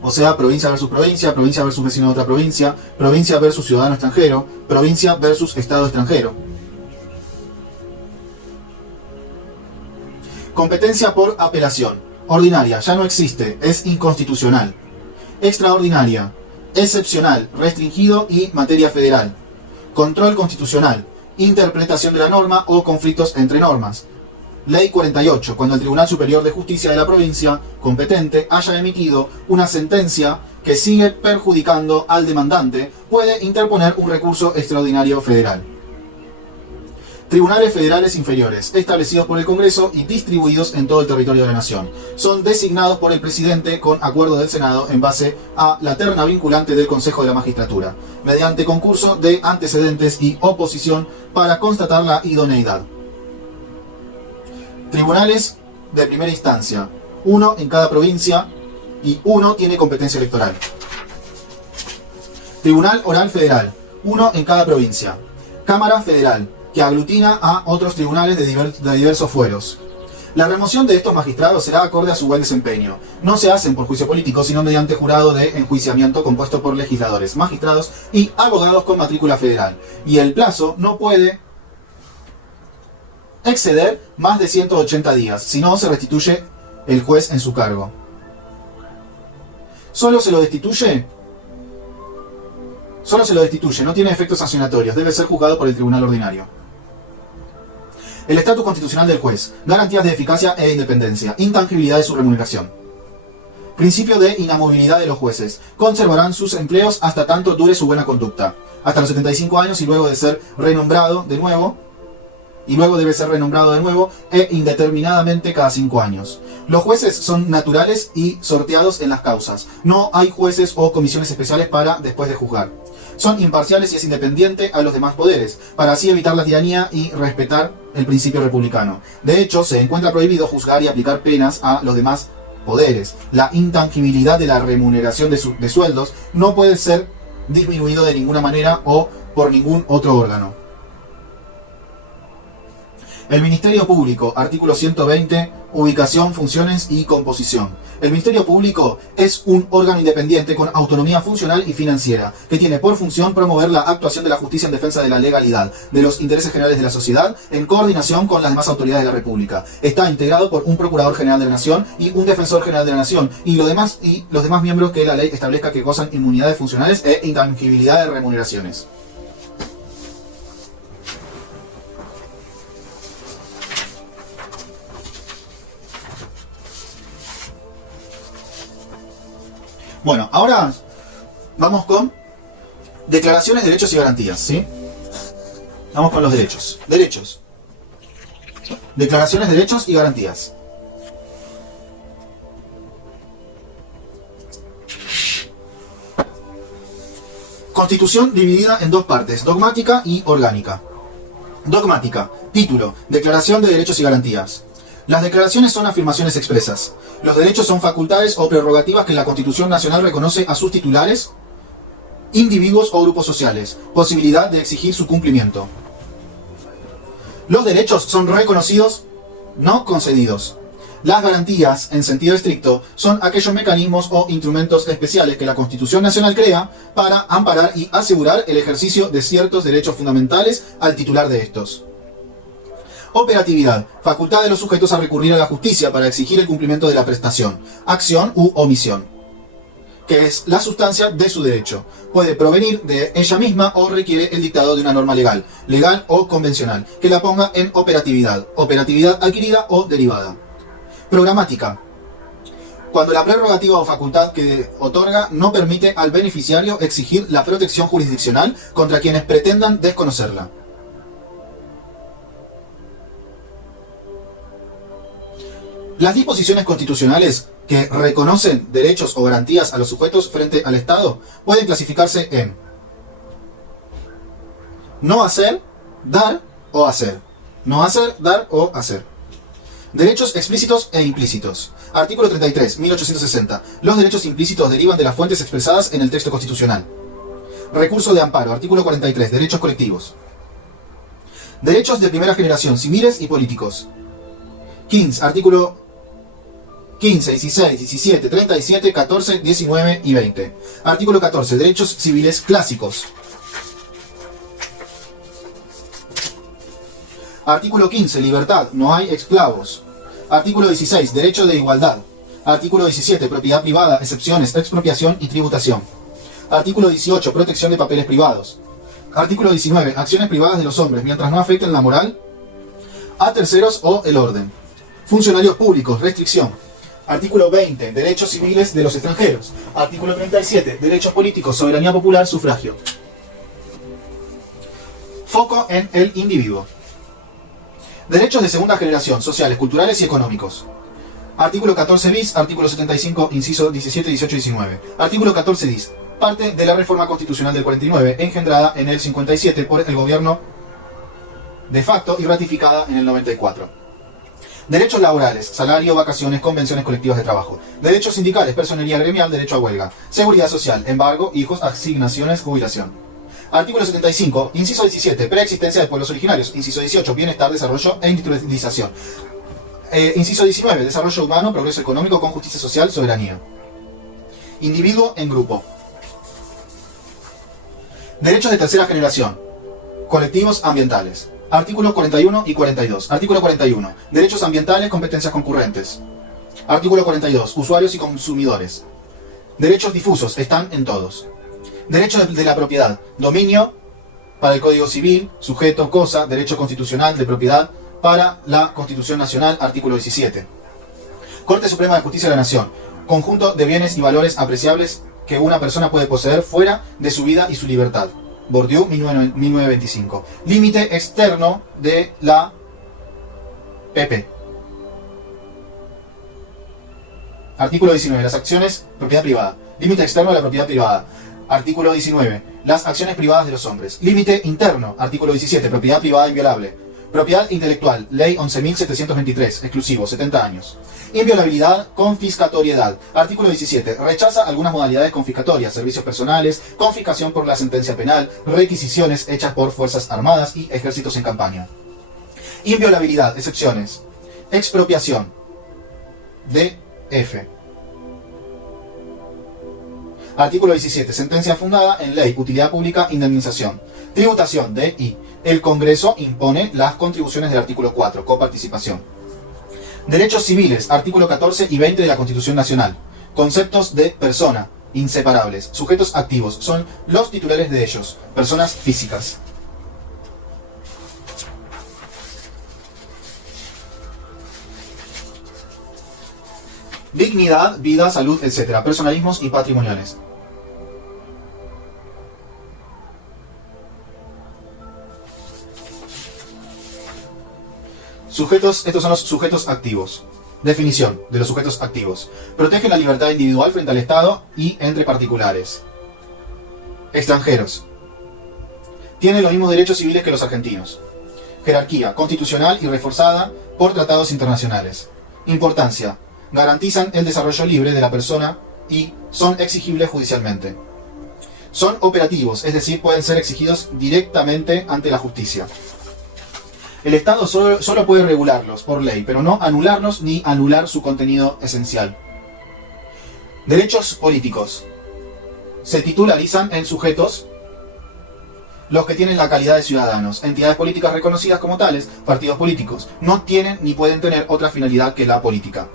o sea, provincia versus provincia, provincia versus vecino de otra provincia, provincia versus ciudadano extranjero, provincia versus estado extranjero. Competencia por apelación. Ordinaria, ya no existe, es inconstitucional. Extraordinaria, excepcional, restringido y materia federal. Control constitucional, interpretación de la norma o conflictos entre normas. Ley 48, cuando el Tribunal Superior de Justicia de la provincia competente haya emitido una sentencia que sigue perjudicando al demandante, puede interponer un recurso extraordinario federal. Tribunales federales inferiores, establecidos por el Congreso y distribuidos en todo el territorio de la Nación. Son designados por el presidente con acuerdo del Senado en base a la terna vinculante del Consejo de la Magistratura, mediante concurso de antecedentes y oposición para constatar la idoneidad. Tribunales de primera instancia, uno en cada provincia y uno tiene competencia electoral. Tribunal Oral Federal, uno en cada provincia. Cámara Federal, que aglutina a otros tribunales de diversos fueros. La remoción de estos magistrados será acorde a su buen desempeño. No se hacen por juicio político, sino mediante jurado de enjuiciamiento compuesto por legisladores, magistrados y abogados con matrícula federal. Y el plazo no puede exceder más de 180 días, si no se restituye el juez en su cargo. Solo se lo destituye, no tiene efectos sancionatorios, debe ser juzgado por el tribunal ordinario. El estatus constitucional del juez, garantías de eficacia e independencia, intangibilidad de su remuneración. Principio de inamovilidad de los jueces, conservarán sus empleos hasta tanto dure su buena conducta, hasta los 75 años y luego de ser renombrado de nuevo, e indeterminadamente cada 5 años. Los jueces son naturales y sorteados en las causas. No hay jueces o comisiones especiales para después de juzgar. Son imparciales y es independiente a los demás poderes, para así evitar la tiranía y respetar el principio republicano. De hecho, se encuentra prohibido juzgar y aplicar penas a los demás poderes. La intangibilidad de la remuneración de sueldos no puede ser disminuido de ninguna manera o por ningún otro órgano. El Ministerio Público, artículo 120, ubicación, funciones y composición. El Ministerio Público es un órgano independiente con autonomía funcional y financiera, que tiene por función promover la actuación de la justicia en defensa de la legalidad, de los intereses generales de la sociedad, en coordinación con las demás autoridades de la República. Está integrado por un Procurador General de la Nación y un Defensor General de la Nación, y los demás miembros que la ley establezca que gozan inmunidades funcionales e intangibilidad de remuneraciones. Bueno, ahora vamos con declaraciones, derechos y garantías, ¿sí? Vamos con los derechos. Derechos. Declaraciones, derechos y garantías. Constitución dividida en dos partes, dogmática y orgánica. Dogmática. Título. Declaración de derechos y garantías. Las declaraciones son afirmaciones expresas. Los derechos son facultades o prerrogativas que la Constitución Nacional reconoce a sus titulares, individuos o grupos sociales. Posibilidad de exigir su cumplimiento. Los derechos son reconocidos, no concedidos. Las garantías, en sentido estricto, son aquellos mecanismos o instrumentos especiales que la Constitución Nacional crea para amparar y asegurar el ejercicio de ciertos derechos fundamentales al titular de estos. Operatividad. Facultad de los sujetos a recurrir a la justicia para exigir el cumplimiento de la prestación, acción u omisión, que es la sustancia de su derecho. Puede provenir de ella misma o requiere el dictado de una norma legal o convencional, que la ponga en operatividad adquirida o derivada. Programática. Cuando la prerrogativa o facultad que otorga no permite al beneficiario exigir la protección jurisdiccional contra quienes pretendan desconocerla. Las disposiciones constitucionales que reconocen derechos o garantías a los sujetos frente al Estado pueden clasificarse en no hacer, dar o hacer. No hacer, dar o hacer. Derechos explícitos e implícitos. Artículo 33, 1860. Los derechos implícitos derivan de las fuentes expresadas en el texto constitucional. Recurso de amparo. Artículo 43. Derechos colectivos. Derechos de primera generación, civiles y políticos. Artículo 15, 16, 17, 37, 14, 19 y 20. Artículo 14. Derechos civiles clásicos. Artículo 15. Libertad. No hay esclavos. Artículo 16. Derecho de igualdad. Artículo 17. Propiedad privada, excepciones, expropiación y tributación. Artículo 18. Protección de papeles privados. Artículo 19. Acciones privadas de los hombres, mientras no afecten la moral a terceros o el orden. Funcionarios públicos. Restricción. Artículo 20. Derechos civiles de los extranjeros. Artículo 37. Derechos políticos, soberanía popular, sufragio. Foco en el individuo. Derechos de segunda generación, sociales, culturales y económicos. Artículo 14 bis, artículo 75, inciso 17, 18 y 19. Artículo 14 bis. Parte de la reforma constitucional del 49, engendrada en el 57 por el gobierno de facto y ratificada en el 94. Derechos laborales, salario, vacaciones, convenciones colectivas de trabajo. Derechos sindicales, personería gremial, derecho a huelga. Seguridad social, embargo, hijos, asignaciones, jubilación. Artículo 75, inciso 17, preexistencia de pueblos originarios. Inciso 18, bienestar, desarrollo e industrialización. Inciso 19, desarrollo humano, progreso económico con justicia social, soberanía. Individuo en grupo. Derechos de tercera generación. Colectivos ambientales. Artículos 41 y 42. Artículo 41. Derechos ambientales, competencias concurrentes. Artículo 42. Usuarios y consumidores. Derechos difusos, están en todos. Derechos de la propiedad. Dominio para el Código Civil, sujeto, cosa, derecho constitucional de propiedad para la Constitución Nacional, artículo 17. Corte Suprema de Justicia de la Nación. Conjunto de bienes y valores apreciables que una persona puede poseer fuera de su vida y su libertad. Bourdieu, 1925. Límite externo de la PP. Artículo 19. Las acciones, propiedad privada. Límite externo de la propiedad privada. Artículo 19. Las acciones privadas de los hombres. Límite interno. Artículo 17. Propiedad privada inviolable. Propiedad intelectual. Ley 11.723. Exclusivo. 70 años. Inviolabilidad. Confiscatoriedad. Artículo 17. Rechaza algunas modalidades confiscatorias. Servicios personales. Confiscación por la sentencia penal. Requisiciones hechas por fuerzas armadas y ejércitos en campaña. Inviolabilidad. Excepciones. Expropiación. DF. Artículo 17. Sentencia fundada en ley, utilidad pública, indemnización. Tributación, DI. El Congreso impone las contribuciones del artículo 4, coparticipación. Derechos civiles, artículo 14 y 20 de la Constitución Nacional. Conceptos de persona, inseparables. Sujetos activos, son los titulares de ellos, personas físicas. Dignidad, vida, salud, etc. Personalismos y patrimoniales. Sujetos, estos son los sujetos activos. Definición de los sujetos activos. Protegen la libertad individual frente al Estado y entre particulares. Extranjeros. Tienen los mismos derechos civiles que los argentinos. Jerarquía constitucional y reforzada por tratados internacionales. Importancia. Garantizan el desarrollo libre de la persona y son exigibles judicialmente. Son operativos, es decir, pueden ser exigidos directamente ante la justicia. El Estado solo puede regularlos por ley, pero no anularlos ni anular su contenido esencial. Derechos políticos. Se titularizan en sujetos los que tienen la calidad de ciudadanos. Entidades políticas reconocidas como tales, partidos políticos, no tienen ni pueden tener otra finalidad que la política.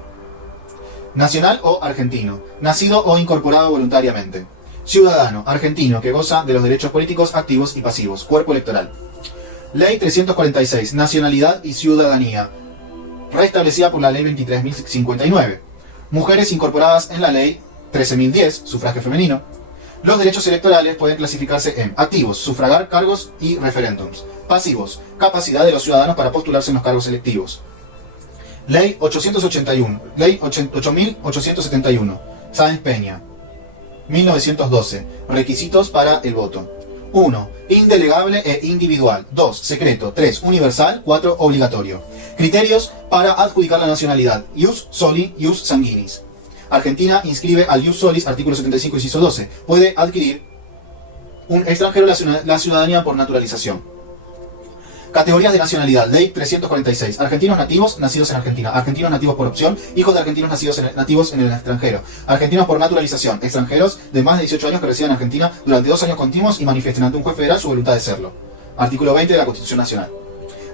Nacional o argentino, nacido o incorporado voluntariamente. Ciudadano, argentino, que goza de los derechos políticos activos y pasivos. Cuerpo electoral. Ley 346, nacionalidad y ciudadanía, restablecida por la Ley 23.059. Mujeres incorporadas en la Ley 13.010, sufragio femenino. Los derechos electorales pueden clasificarse en activos, sufragar cargos y referéndums. Pasivos, capacidad de los ciudadanos para postularse en los cargos electivos. Ley 881, Ley 8871, Sáenz Peña, 1912. Requisitos para el voto. 1. Indelegable e individual. 2. Secreto. 3. Universal. 4. Obligatorio. Criterios para adjudicar la nacionalidad. Ius soli, ius sanguinis. Argentina inscribe al ius solis, artículo 75, inciso 12. Puede adquirir un extranjero la ciudadanía por naturalización. Categorías de nacionalidad. Ley 346. Argentinos nativos nacidos en Argentina. Argentinos nativos por opción. Hijos de argentinos nativos en el extranjero. Argentinos por naturalización. Extranjeros de más de 18 años que residen en Argentina durante 2 años continuos y manifiesten ante un juez federal su voluntad de serlo. Artículo 20 de la Constitución Nacional.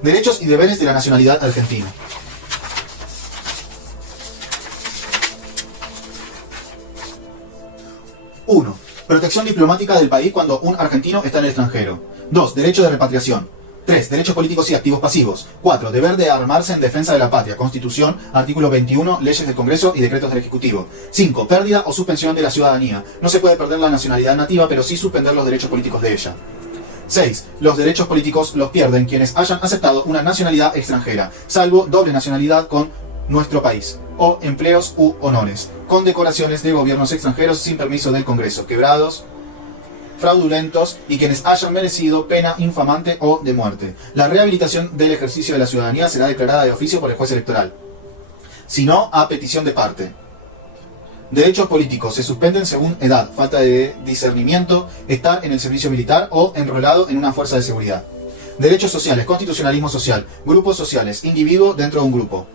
Derechos y deberes de la nacionalidad argentina. 1. Protección diplomática del país cuando un argentino está en el extranjero. 2. Derecho de repatriación. 3. Derechos políticos y activos pasivos. 4. Deber de armarse en defensa de la patria. Constitución, artículo 21, leyes del Congreso y decretos del Ejecutivo. 5. Pérdida o suspensión de la ciudadanía. No se puede perder la nacionalidad nativa, pero sí suspender los derechos políticos de ella. 6. Los derechos políticos los pierden quienes hayan aceptado una nacionalidad extranjera, salvo doble nacionalidad con nuestro país, o empleos u honores, condecoraciones de gobiernos extranjeros sin permiso del Congreso, quebrados, fraudulentos y quienes hayan merecido pena infamante o de muerte. La rehabilitación del ejercicio de la ciudadanía será declarada de oficio por el juez electoral, si no a petición de parte. Derechos políticos se suspenden según edad, falta de discernimiento, estar en el servicio militar o enrolado en una fuerza de seguridad. Derechos sociales, constitucionalismo social, grupos sociales, individuo dentro de un grupo.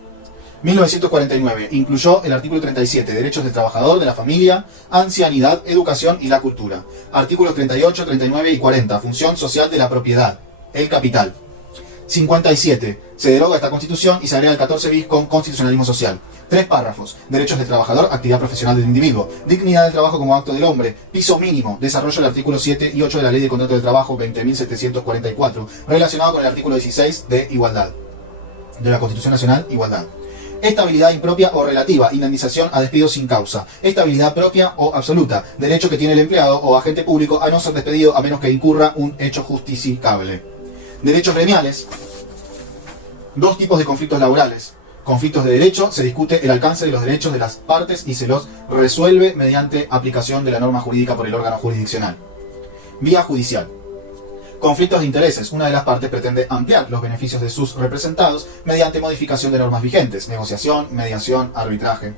1949. Incluyó el artículo 37, derechos del trabajador, de la familia, ancianidad, educación y la cultura. Artículos 38, 39 y 40, función social de la propiedad, el capital. 57. Se deroga esta constitución y se agrega el 14 bis con constitucionalismo social. 3 párrafos. Derechos del trabajador, actividad profesional del individuo, dignidad del trabajo como acto del hombre, piso mínimo, desarrollo del artículo 7 y 8 de la Ley de Contrato de Trabajo 20.744, relacionado con el artículo 16 de igualdad, de la Constitución Nacional, igualdad. Estabilidad impropia o relativa, indemnización a despido sin causa. Estabilidad propia o absoluta, derecho que tiene el empleado o agente público a no ser despedido a menos que incurra un hecho justificable. Derechos gremiales. 2 tipos de conflictos laborales. Conflictos de derecho, se discute el alcance de los derechos de las partes y se los resuelve mediante aplicación de la norma jurídica por el órgano jurisdiccional. Vía judicial. Conflictos de intereses. Una de las partes pretende ampliar los beneficios de sus representados mediante modificación de normas vigentes, negociación, mediación, arbitraje.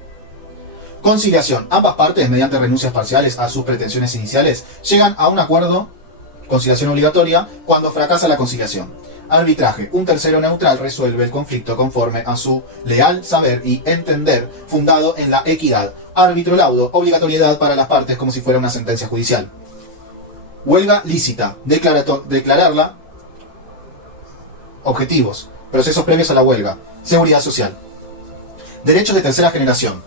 Conciliación. Ambas partes, mediante renuncias parciales a sus pretensiones iniciales, llegan a un acuerdo, conciliación obligatoria, cuando fracasa la conciliación. Arbitraje. Un tercero neutral resuelve el conflicto conforme a su leal saber y entender, fundado en la equidad. Árbitro laudo. Obligatoriedad para las partes como si fuera una sentencia judicial. Huelga lícita, declararla. Objetivos, procesos previos a la huelga. Seguridad social. Derechos de tercera generación.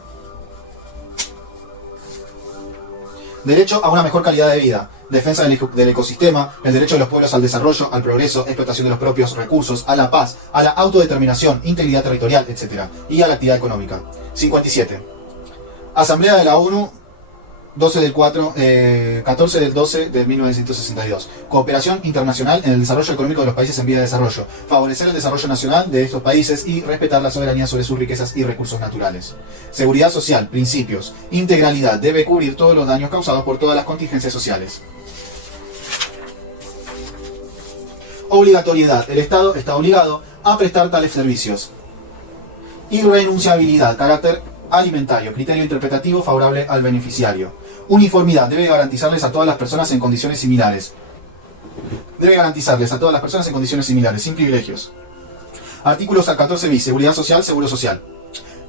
Derecho a una mejor calidad de vida. Defensa del ecosistema, el derecho de los pueblos al desarrollo, al progreso, explotación de los propios recursos, a la paz, a la autodeterminación, integridad territorial, etc. Y a la actividad económica. 57. Asamblea de la ONU 14 del 12 de 1962. Cooperación internacional en el desarrollo económico de los países en vía de desarrollo. Favorecer el desarrollo nacional de estos países y respetar la soberanía sobre sus riquezas y recursos naturales. Seguridad social. Principios. Integralidad. Debe cubrir todos los daños causados por todas las contingencias sociales. Obligatoriedad. El Estado está obligado a prestar tales servicios. Irrenunciabilidad. Carácter alimentario. Criterio interpretativo favorable al beneficiario. Uniformidad. Debe garantizarles a todas las personas en condiciones similares. Sin privilegios. Artículos 14 bis. Seguridad social, seguro social.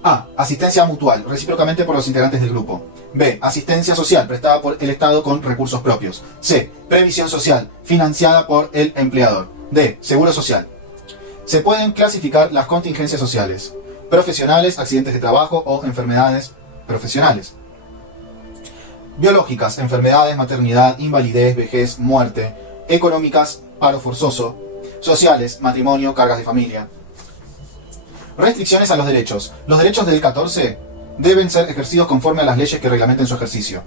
A. Asistencia mutual, recíprocamente por los integrantes del grupo. B. Asistencia social, prestada por el Estado con recursos propios. C. Previsión social, financiada por el empleador. D. Seguro social. Se pueden clasificar las contingencias sociales: profesionales, accidentes de trabajo o enfermedades profesionales. Biológicas, enfermedades, maternidad, invalidez, vejez, muerte. Económicas, paro forzoso. Sociales, matrimonio, cargas de familia. Restricciones a los derechos. Los derechos del 14 deben ser ejercidos conforme a las leyes que reglamenten su ejercicio.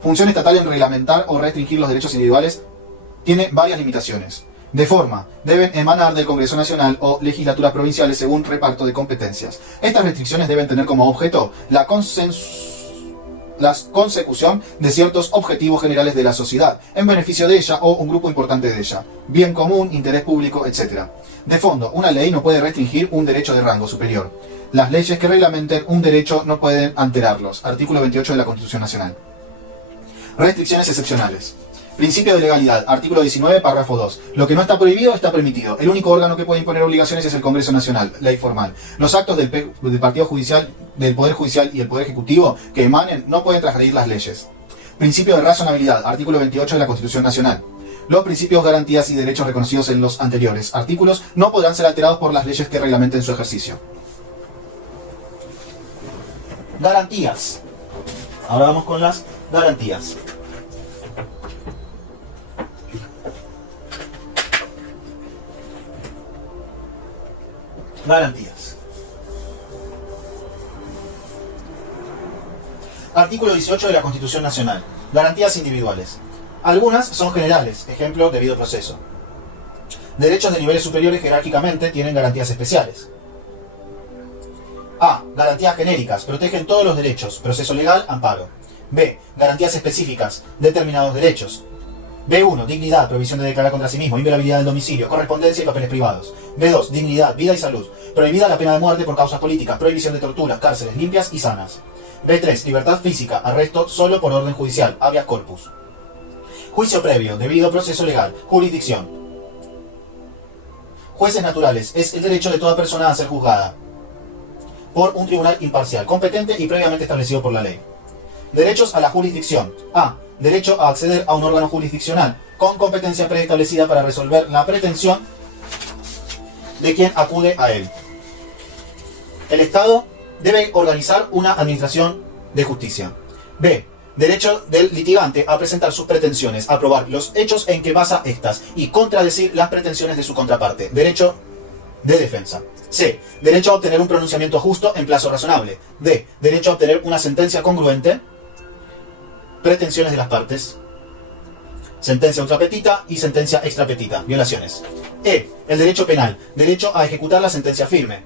Función estatal en reglamentar o restringir los derechos individuales tiene varias limitaciones. De forma, deben emanar del Congreso Nacional o legislaturas provinciales según reparto de competencias. Estas restricciones deben tener como objeto la consecución de ciertos objetivos generales de la sociedad, en beneficio de ella o un grupo importante de ella, bien común, interés público, etc. De fondo, una ley no puede restringir un derecho de rango superior. Las leyes que reglamenten un derecho no pueden alterarlos. Artículo 28 de la Constitución Nacional. Restricciones excepcionales. Principio de legalidad. Artículo 19, párrafo 2. Lo que no está prohibido, está permitido. El único órgano que puede imponer obligaciones es el Congreso Nacional, ley formal. Los actos del Partido Judicial, del Poder Judicial y el Poder Ejecutivo que emanen no pueden transgredir las leyes. Principio de razonabilidad. Artículo 28 de la Constitución Nacional. Los principios, garantías y derechos reconocidos en los anteriores artículos no podrán ser alterados por las leyes que reglamenten su ejercicio. Garantías. Ahora vamos con las garantías. Garantías. Artículo 18 de la Constitución Nacional. Garantías individuales. Algunas son generales, ejemplo, debido proceso. Derechos de niveles superiores jerárquicamente tienen garantías especiales. A. Garantías genéricas, protegen todos los derechos, proceso legal, amparo. B. Garantías específicas, determinados derechos. B1. Dignidad, provisión de declarar contra sí mismo, inviolabilidad del domicilio, correspondencia y papeles privados. B2. Dignidad, vida y salud. Prohibida la pena de muerte por causas políticas, prohibición de torturas, cárceles limpias y sanas. B3. Libertad física, arresto solo por orden judicial, habeas corpus. Juicio previo, debido proceso legal, jurisdicción. Jueces naturales, es el derecho de toda persona a ser juzgada por un tribunal imparcial, competente y previamente establecido por la ley. Derechos a la jurisdicción. A. Derecho a acceder a un órgano jurisdiccional con competencia preestablecida para resolver la pretensión de quien acude a él. El Estado debe organizar una administración de justicia. B. Derecho del litigante a presentar sus pretensiones, a probar los hechos en que basa estas y contradecir las pretensiones de su contraparte. Derecho de defensa. C. Derecho a obtener un pronunciamiento justo en plazo razonable. D. Derecho a obtener una sentencia congruente. Pretensiones de las partes. Sentencia ultrapetita y sentencia extrapetita. Violaciones. E. El derecho penal. Derecho a ejecutar la sentencia firme.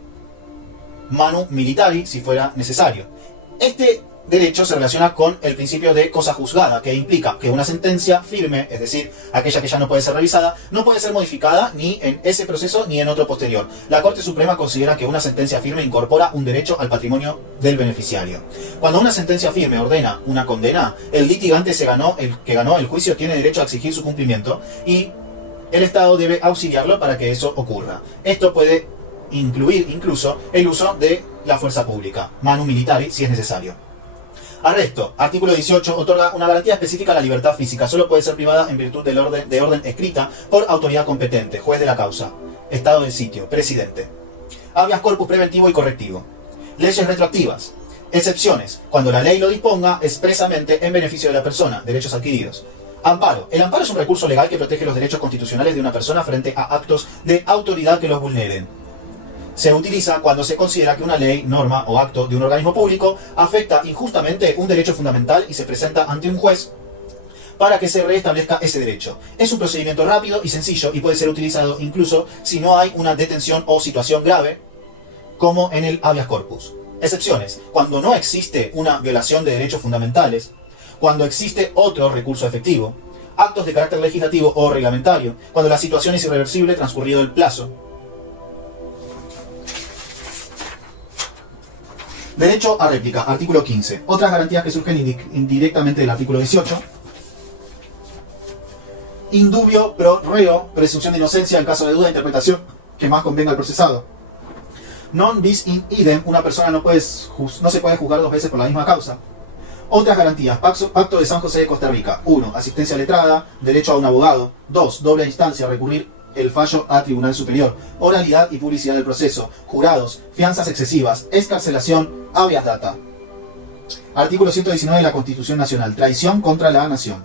Manu militari, si fuera necesario. Este derecho se relaciona con el principio de cosa juzgada, que implica que una sentencia firme, es decir, aquella que ya no puede ser revisada, no puede ser modificada ni en ese proceso ni en otro posterior. La Corte Suprema considera que una sentencia firme incorpora un derecho al patrimonio del beneficiario. Cuando una sentencia firme ordena una condena, el litigante que ganó el juicio tiene derecho a exigir su cumplimiento y el Estado debe auxiliarlo para que eso ocurra. Esto puede incluir incluso el uso de la fuerza pública, manu militari, si es necesario. Arresto. Artículo 18. Otorga una garantía específica a la libertad física. Solo puede ser privada en virtud de orden escrita por autoridad competente, juez de la causa. Estado del sitio. Presidente. Habeas corpus preventivo y correctivo. Leyes retroactivas. Excepciones. Cuando la ley lo disponga expresamente en beneficio de la persona. Derechos adquiridos. Amparo. El amparo es un recurso legal que protege los derechos constitucionales de una persona frente a actos de autoridad que los vulneren. Se utiliza cuando se considera que una ley, norma o acto de un organismo público afecta injustamente un derecho fundamental y se presenta ante un juez para que se restablezca ese derecho. Es un procedimiento rápido y sencillo y puede ser utilizado incluso si no hay una detención o situación grave, como en el habeas corpus. Excepciones. Cuando no existe una violación de derechos fundamentales, cuando existe otro recurso efectivo, actos de carácter legislativo o reglamentario, cuando la situación es irreversible transcurrido el plazo. Derecho a réplica, artículo 15. Otras garantías que surgen indirectamente del artículo 18. Indubio pro reo, presunción de inocencia en caso de duda de interpretación que más convenga al procesado. Non bis in idem, una persona no se puede juzgar dos veces por la misma causa. Otras garantías, Pacto de San José de Costa Rica. 1. Asistencia letrada, derecho a un abogado. 2. Doble instancia, recurrir el fallo a tribunal superior. Oralidad y publicidad del proceso. Jurados, fianzas excesivas, excarcelación, habeas data. Artículo 119 de la Constitución Nacional. Traición contra la nación.